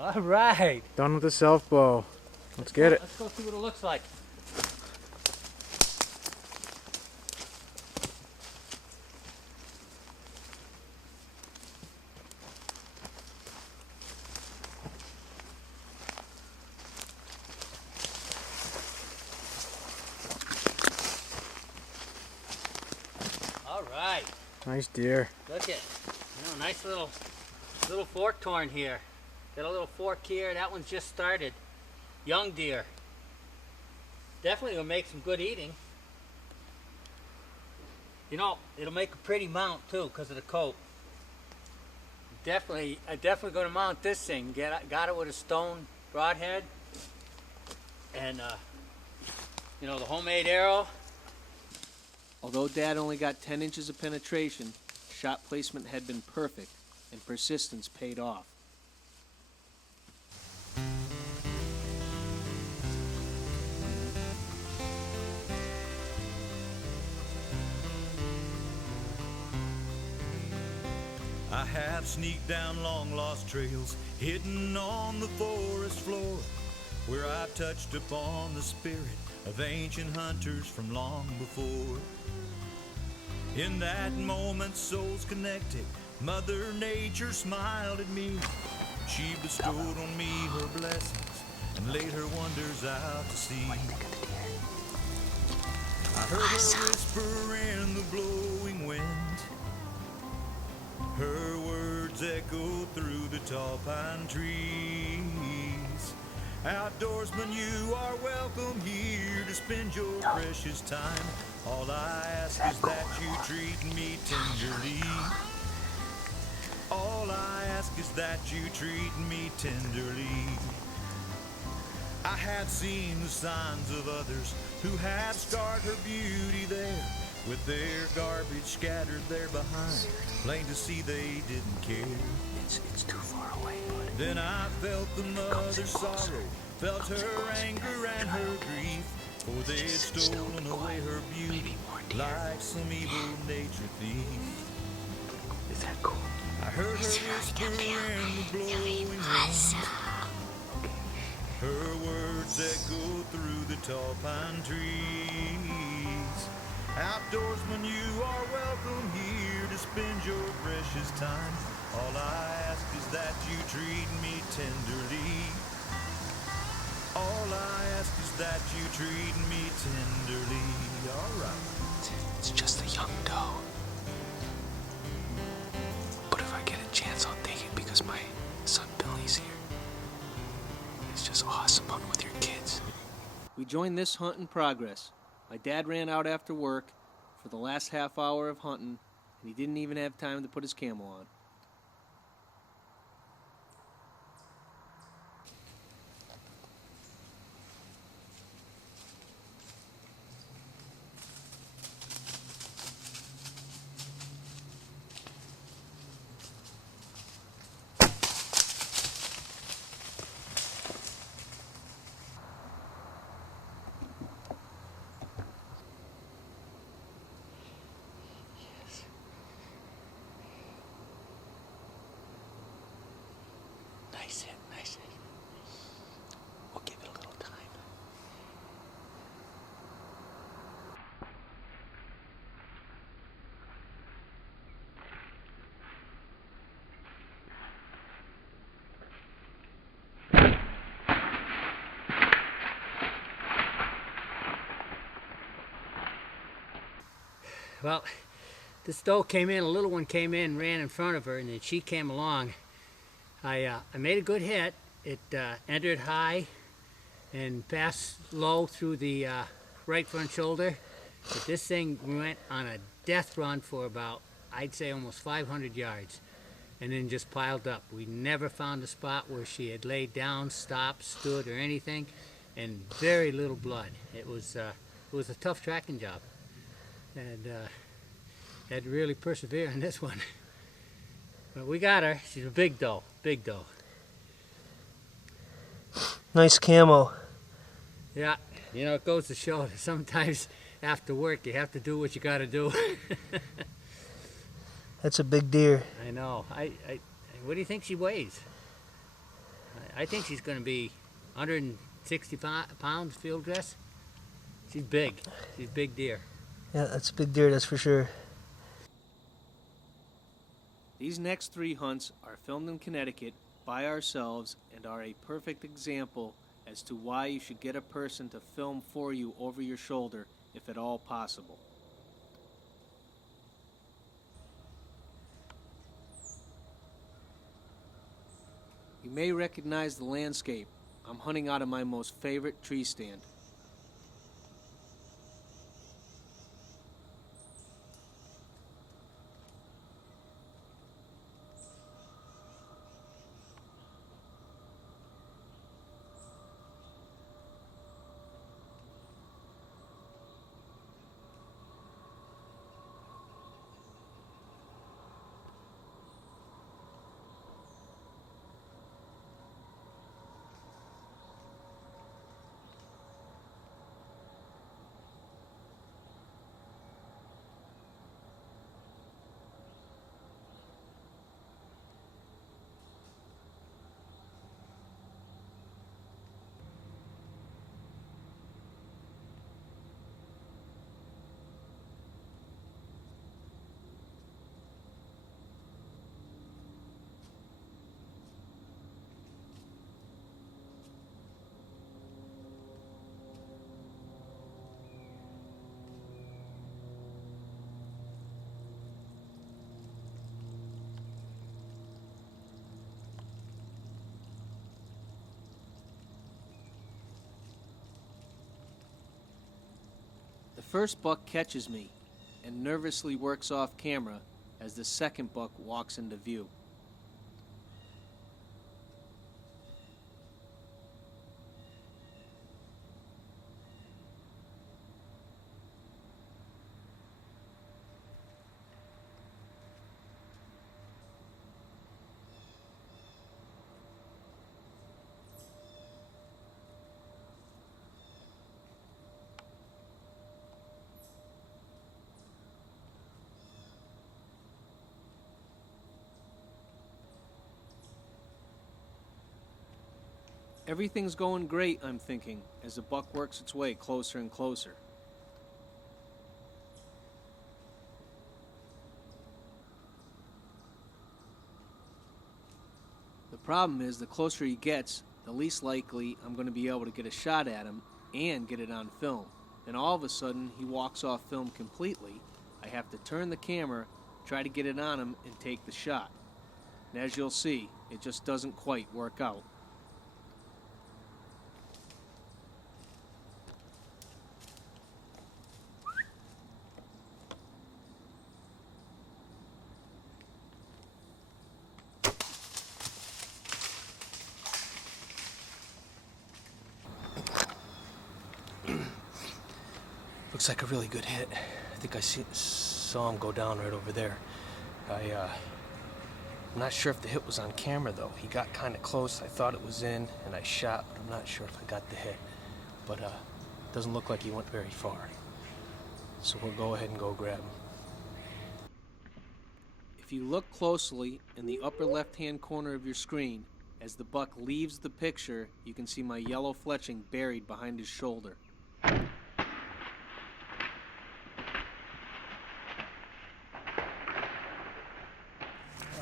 All right. Done with the self bow. Let's get it. Let's go see what it looks like. All right. Nice deer. Look at, nice little fork torn here. Got a little fork here. That one's just started. Young deer. Definitely will make some good eating. You know, it'll make a pretty mount too because of the coat. I'm definitely going to mount this thing. Got it with a stone broadhead, and the homemade arrow. Although Dad only got 10 inches of penetration, shot placement had been perfect and persistence paid off. I have sneaked down long lost trails, hidden on the forest floor, where I've touched upon the spirit of ancient hunters from long before. In that moment, souls connected, Mother Nature smiled at me. She bestowed on me her blessings and laid her wonders out to sea. I heard her whisper in the blowing wind. Her words echoed through the tall pine trees. Outdoorsman, you are welcome here to spend your precious time. All I ask is that you treat me tenderly. All I ask is that you treat me tenderly. I have seen the signs of others who have scarred her beauty there, with their garbage scattered there behind, plain to see they didn't care. It's too far away, buddy. Then I felt the mother's sorrow, felt her anger and her grief, for they had stolen away her beauty like some evil nature thief. Is that cool? I heard her whisper in the blowing wind. Her words echoed through the tall pine trees. Outdoorsman, you are welcome here to spend your precious time. All I ask is that you treat me tenderly. All I ask is that you treat me tenderly. All right. It's just a young doe. But if I get a chance, I'll take it because my son Billy's here. It's just awesome hunting with your kids. We joined this hunt in progress. My dad ran out after work for the last half hour of hunting, and he didn't even have time to put his camo on. Nice hit, nice hit. We'll give it a little time. Well, this doe came in, a little one came in, ran in front of her, and then she came along. I made a good hit. It entered high and passed low through the right front shoulder. But this thing went on a death run for about, I'd say almost 500 yards, and then just piled up. We never found a spot where she had laid down, stopped, stood, or anything, and very little blood. It was a tough tracking job, and had to really persevere on this one. But we got her. She's a big doe, big doe. Nice camo. Yeah, you know, it goes to show that sometimes after work you have to do what you got to do. That's a big deer. I know. What do you think she weighs? I think she's going to be 160 pounds field dress. She's big. She's a big deer. Yeah, that's a big deer, that's for sure. These next 3 hunts are filmed in Connecticut by ourselves and are a perfect example as to why you should get a person to film for you over your shoulder if at all possible. You may recognize the landscape. I'm hunting out of my most favorite tree stand. The first buck catches me and nervously works off camera as the second buck walks into view. Everything's going great, I'm thinking, as the buck works its way closer and closer. problem is, the closer he gets, the least likely I'm going to be able to get a shot at him and get it on film. And all of a sudden, he walks off film completely. I have to turn the camera, try to get it on him, and take the shot. And as you'll see, it just doesn't quite work out. Looks like a really good hit. I think I saw him go down right over there. I'm not sure if the hit was on camera though. He got kind of close. I thought it was in and I shot, but I'm not sure if I got the hit. But doesn't look like he went very far. So we'll go ahead and go grab him. If you look closely in the upper left-hand corner of your screen, as the buck leaves the picture, you can see my yellow fletching buried behind his shoulder.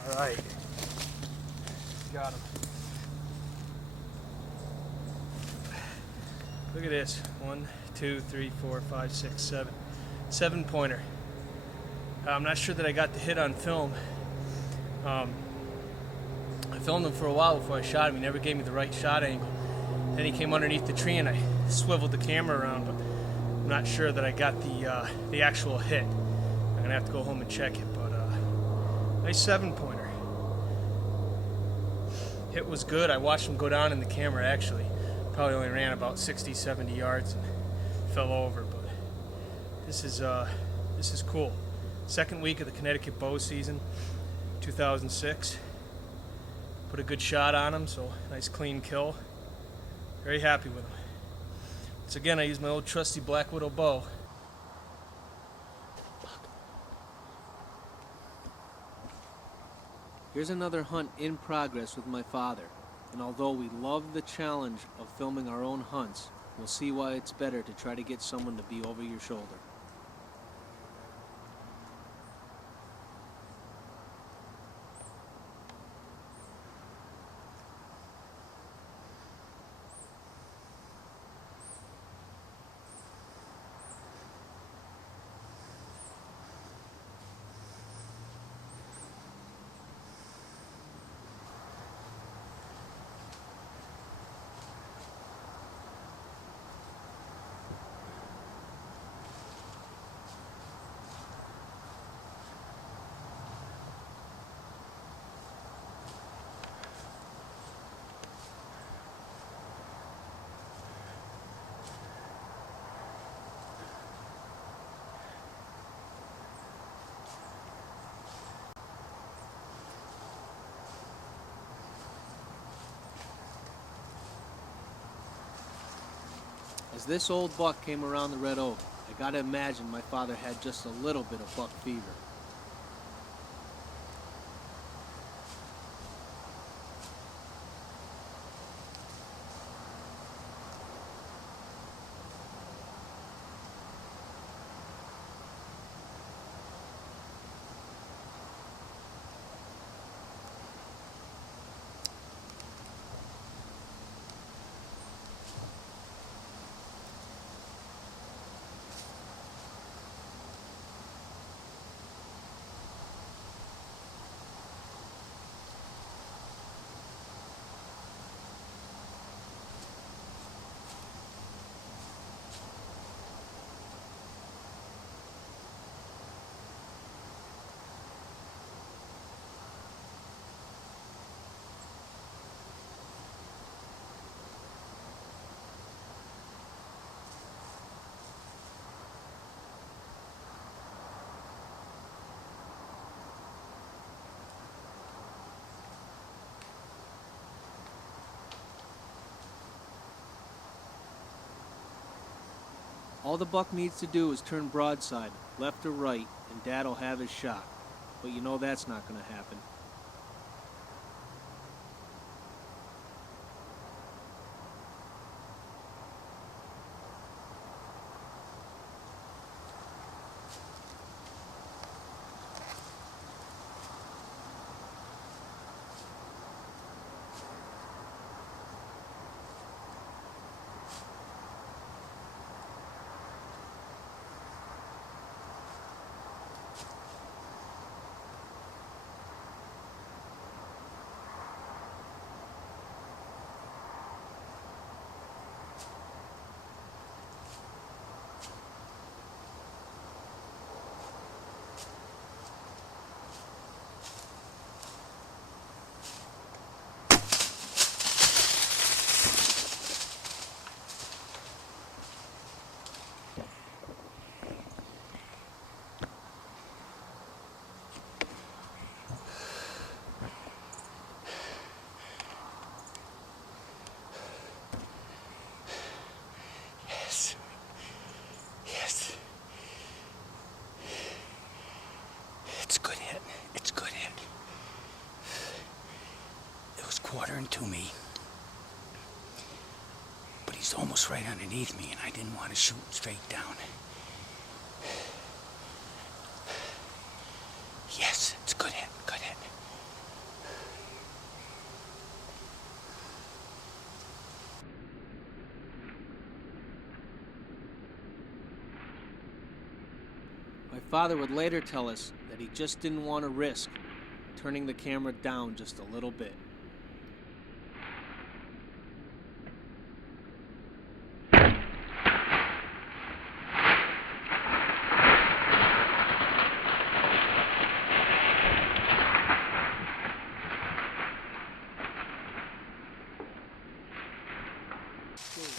All right. Got him. Look at this. 1, 2, 3, 4, 5, 6, 7. 7-pointer. I'm not sure that I got the hit on film. I filmed him for a while before I shot him. He never gave me the right shot angle. Then he came underneath the tree and I swiveled the camera around, but I'm not sure that I got the actual hit. I'm gonna have to go home and check it, but nice 7-pointer. Hit was good. I watched him go down in the camera actually. Probably only ran about 60, 70 yards and fell over, but this is cool. Second week of the Connecticut bow season, 2006. Put a good shot on him, so nice clean kill. Very happy with him. Once again, I used my old trusty Black Widow bow. Here's another hunt in progress with my father, and although we love the challenge of filming our own hunts, we'll see why it's better to try to get someone to be over your shoulder. As this old buck came around the red oak, I gotta imagine my father had just a little bit of buck fever. All the buck needs to do is turn broadside, left or right, and Dad'll have his shot. But you know that's not going to happen. down to me. But he's almost right underneath me, and I didn't want to shoot straight down. Yes, it's a good hit, good hit. My father would later tell us that he just didn't want to risk turning the camera down just a little bit.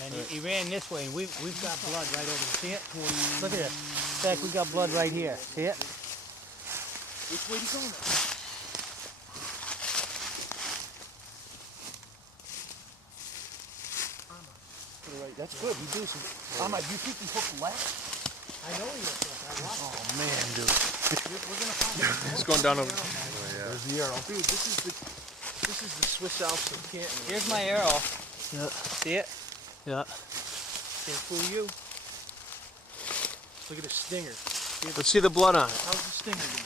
And he ran this way, and we've got blood right over there. See it? Look at it. In fact, we got blood right here. See it? Which way you going? Right, that's good. You do some. Do you think he hooked left? I know he hooked left. Oh man, dude. We're gonna find it. It's going down over. There's the arrow. Dude, this is the Swiss Alps from Canton. Here's my arrow. Yeah. See it? Yeah. Can't fool you. Look at the stinger. Let's see the blood on it. How's the stinger doing?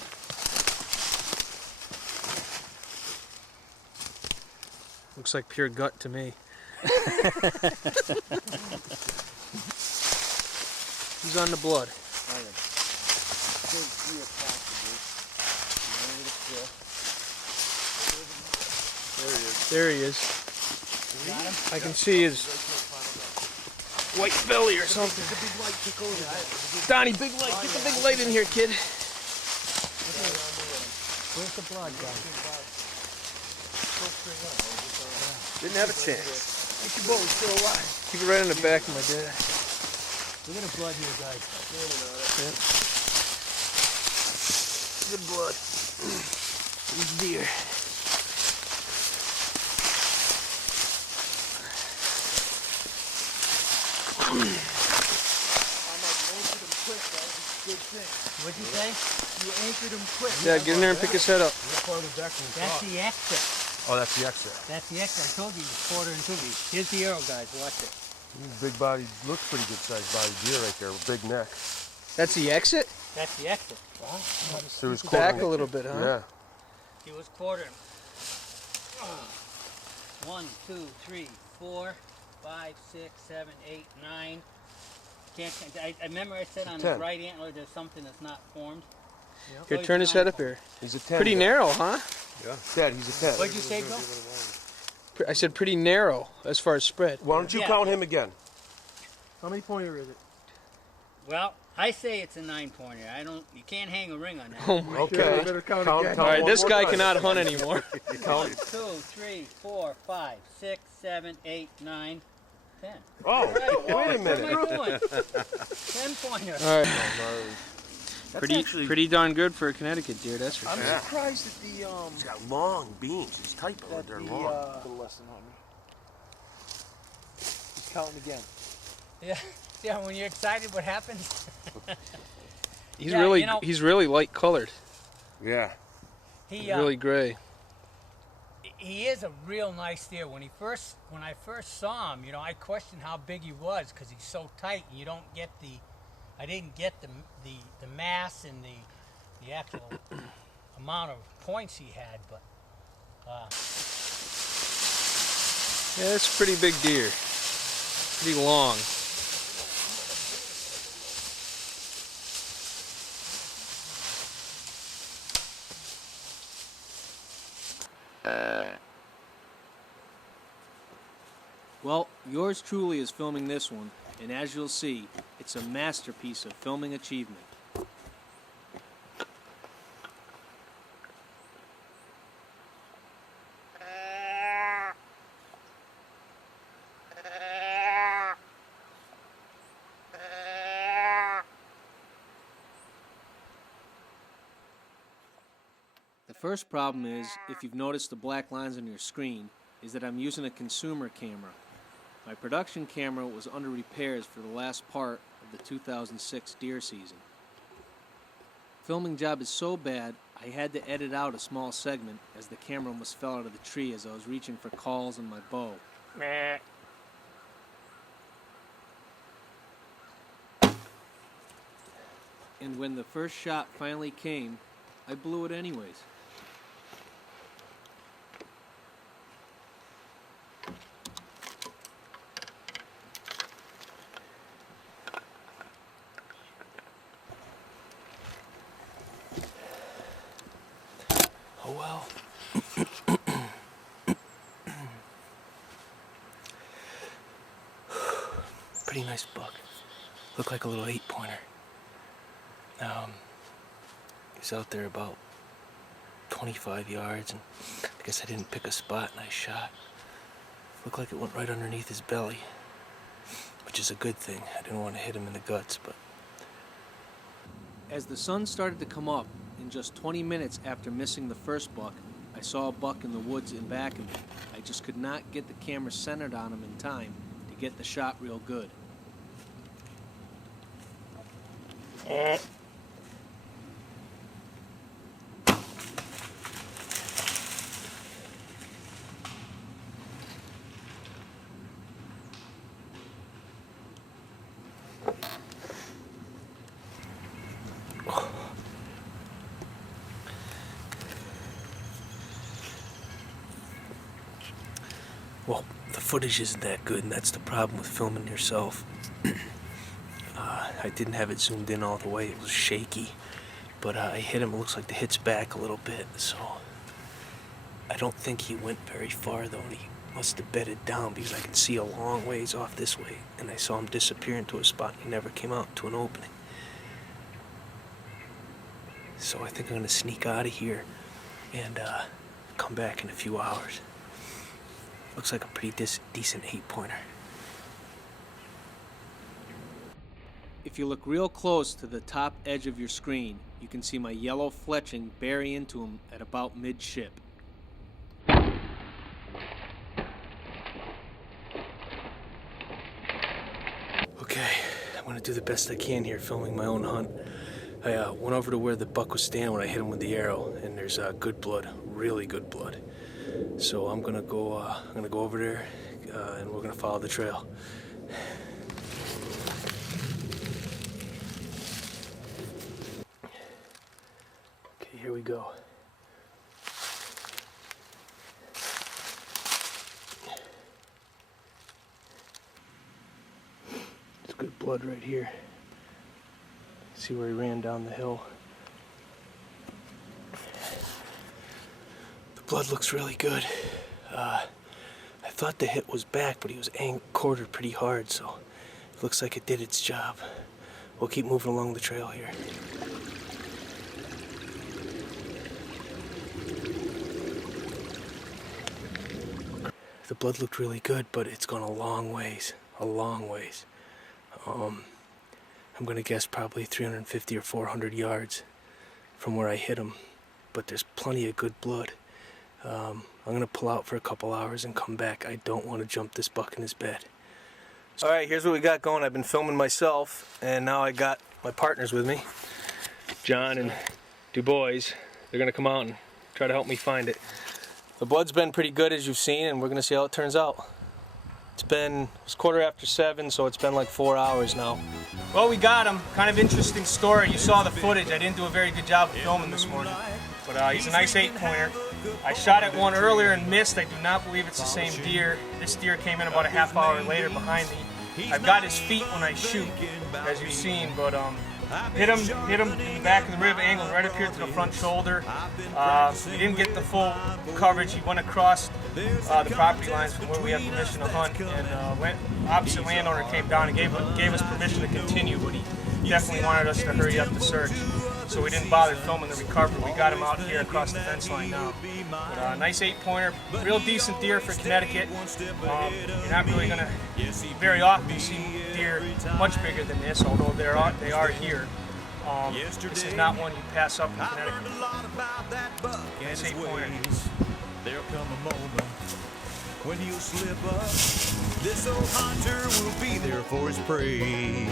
Looks like pure gut to me. Who's on the blood? There he is. I can see his white belly or something. Donnie, big light. Get the big light in here, kid. Where's the blood, guys? Didn't have a chance. Get your bow, he's still alive. Keep it right on the back of my dad. Look at the blood here, guys. Yep. Good blood. These deer. What'd you say? You anchored him quick. Yeah, get in there and pick his head up. That's the exit. Oh, that's the exit. That's the exit. I told you, it's quarter and 2 feet. Here's the arrow, guys. Watch it. Big body, looks pretty good sized body deer right there with big neck. That's the exit? That's the exit. So it was Back a little bit, huh? Yeah. He was quartering. 1, 2, 3, 4, 5, 6, 7, 8, 9. Can't. I remember I said on his 10. right antler there's something that's not formed. Here, turn his head up here. He's a 10. Pretty narrow, huh? Yeah. Dad, he's a 10. What'd you say, Bill? I said pretty narrow as far as spread. Why don't you count him again? How many pointer is it? Well, I say it's a 9-pointer. You can't hang a ring on that. Oh my Okay. God. Better count All right, this guy cannot hunt hunt anymore. 1, 2, 3, 4, 5, 6, 7, 8, 9, 10. Oh, wait a minute. What am I doing? 10-pointer. All right. Pretty darn good for a Connecticut deer, that's for I'm sure. surprised that the He's got long beams. He's tight, but they're long. less than 100. He's counting again. Yeah, when you're excited, what happens? He's Yeah, really you know- he's really light colored. Yeah. He Really gray. he is a real nice deer. When I first saw him, I questioned how big he was because he's so tight, and I didn't get the mass and the actual amount of points he had, but Yeah, it's a pretty big deer. Pretty long. Well, yours truly is filming this one, and as you'll see, it's a masterpiece of filming achievement. The first problem is, if you've noticed the black lines on your screen, is that I'm using a consumer camera. My production camera was under repairs for the last part of the 2006 deer season. Filming job is so bad, I had to edit out a small segment as the camera almost fell out of the tree as I was reaching for calls on my bow. And when the first shot finally came, I blew it anyways. Oh well. Pretty nice buck. Looked like a little 8-pointer. He's out there about 25 yards, and I guess I didn't pick a spot and I shot. Looked like it went right underneath his belly, which is a good thing. I didn't want to hit him in the guts, but... As the sun started to come up, in just 20 minutes after missing the first buck, I saw a buck in the woods in back of me. I just could not get the camera centered on him in time to get the shot real good. Well, the footage isn't that good, and that's the problem with filming yourself. I didn't have it zoomed in all the way. It was shaky. But I hit him. It looks like the hit's back a little bit, so... I don't think he went very far, though, and he must have bedded down because I can see a long ways off this way, and I saw him disappear into a spot, and he never came out to an opening. So I think I'm going to sneak out of here and come back in a few hours. Looks like a pretty decent 8-pointer. If you look real close to the top edge of your screen, you can see my yellow fletching bury into him at about mid-ship. Okay, I'm gonna do the best I can here filming my own hunt. I went over to where the buck was standing when I hit him with the arrow, and there's good blood, really good blood. So I'm gonna go over there, and we're gonna follow the trail. Okay, here we go. It's good blood right here. See where he ran down the hill. The blood looks really good. I thought the hit was back, but he was quartered pretty hard, so it looks like it did its job. We'll keep moving along the trail here. The blood looked really good, but it's gone a long ways. I'm gonna guess probably 350 or 400 yards from where I hit him, but there's plenty of good blood. I'm gonna pull out for a couple hours and come back. I don't want to jump this buck in his bed. All right, here's what we got going. I've been filming myself, and now I got my partners with me, John and Du Bois. They're gonna come out and try to help me find it. The blood's been pretty good, as you've seen, and we're gonna see how it turns out. It's 7:15, so it's been like 4 hours now. Well, we got him. Kind of interesting story. You saw the footage. I didn't do a very good job of filming this morning. But he's a nice 8-pointer. I shot at one earlier and missed. I do not believe it's the same deer. This deer came in about a half hour later behind me. I've got his feet when I shoot, as you've seen, but hit him in the back of the rib, angled right up here to the front shoulder. He didn't get the full coverage. He went across the property lines from where we have permission to hunt, and opposite landowner came down and gave us permission to continue, but he definitely wanted us to hurry up the search. So we didn't bother filming the recovery. We got him out here across the fence line now. But, nice 8-pointer, real decent deer for Connecticut. You're not really going to very often see deer much bigger than this, although they are here. This is not one you pass up in Connecticut. Nice 8-pointer. There'll come a moment when he'll slip up. This old hunter will be there for his prey.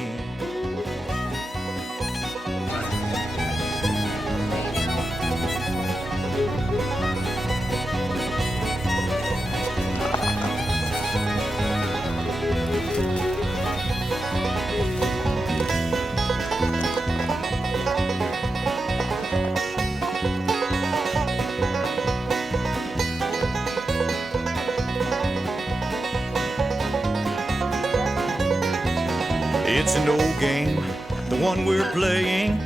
game, the one we're playing,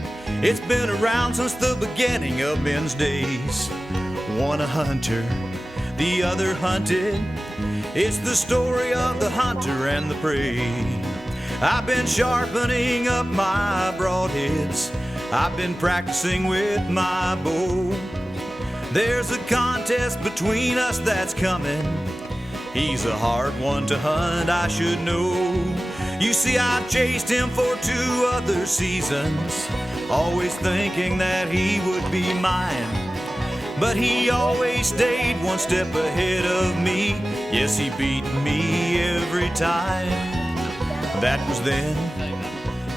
it's been around since the beginning of men's days. One a hunter, the other hunted. It's the story of the hunter and the prey. I've been sharpening up my broadheads, I've been practicing with my bow. There's a contest between us that's coming. He's a hard one to hunt, I should know. You see, I've chased him for 2 other seasons, always thinking that he would be mine. But he always stayed one step ahead of me. Yes, he beat me every time. That was then.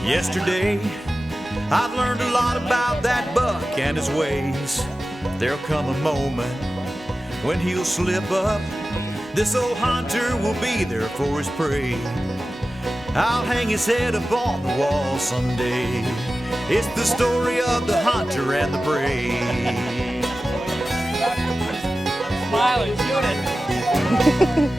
Yesterday, I've learned a lot about that buck and his ways. There'll come a moment when he'll slip up. This old hunter will be there for his prey. I'll hang his head up on the wall someday. It's the story of the hunter and the prey. Smile and shoot it.